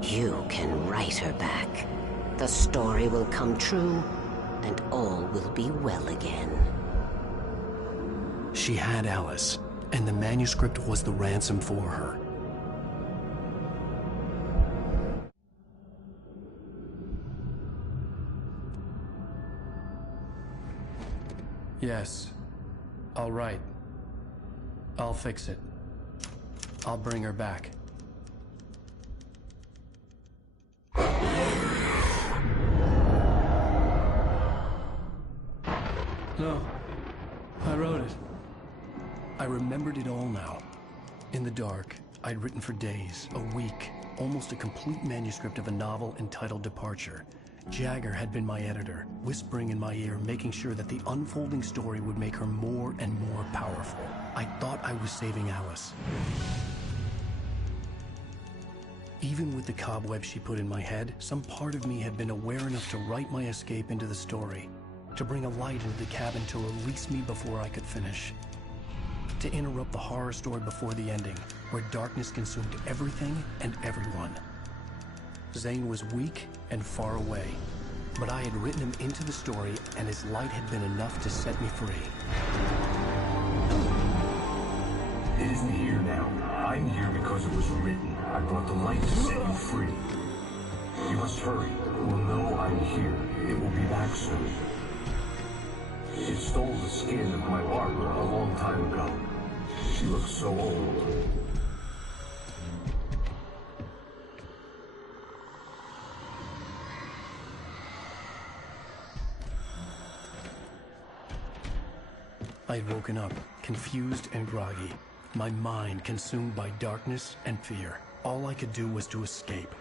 You can write her back. The story will come true, and all will be well again. She had Alice, and the manuscript was the ransom for her. Yes. All right. I'll fix it. I'll bring her back. No. I wrote it. I remembered it all now. In the dark, I'd written for days, a week, almost a complete manuscript of a novel entitled Departure. Jagger had been my editor, whispering in my ear, making sure that the unfolding story would make her more and more powerful. I thought I was saving Alice. Even with the cobwebs she put in my head, some part of me had been aware enough to write my escape into the story, to bring a light into the cabin to release me before I could finish, to interrupt the horror story before the ending, where darkness consumed everything and everyone. Zane was weak and far away, but I had written him into the story, and his light had been enough to set me free. It isn't here now. I'm here because it was written. I brought the light to set you free. You must hurry. It will know I'm here. It will be back soon. It stole the skin of my Barbara a long time ago. She looks so old. I had woken up, confused and groggy, my mind consumed by darkness and fear. All I could do was to escape.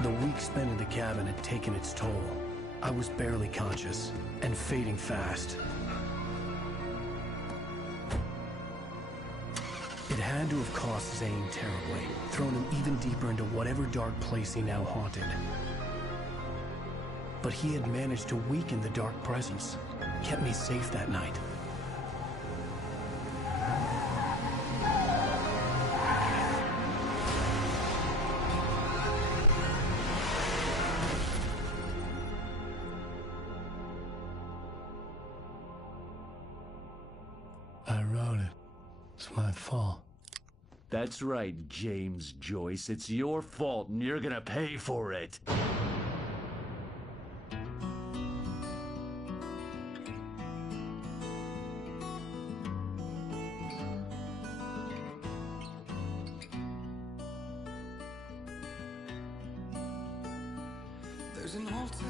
The week spent in the cabin had taken its toll. I was barely conscious, and fading fast. It had to have cost Zane terribly, thrown him even deeper into whatever dark place he now haunted. But he had managed to weaken the dark presence, kept me safe that night. I wrote it. It's my fault. That's right, James Joyce. It's your fault, and you're gonna pay for it. There's an altar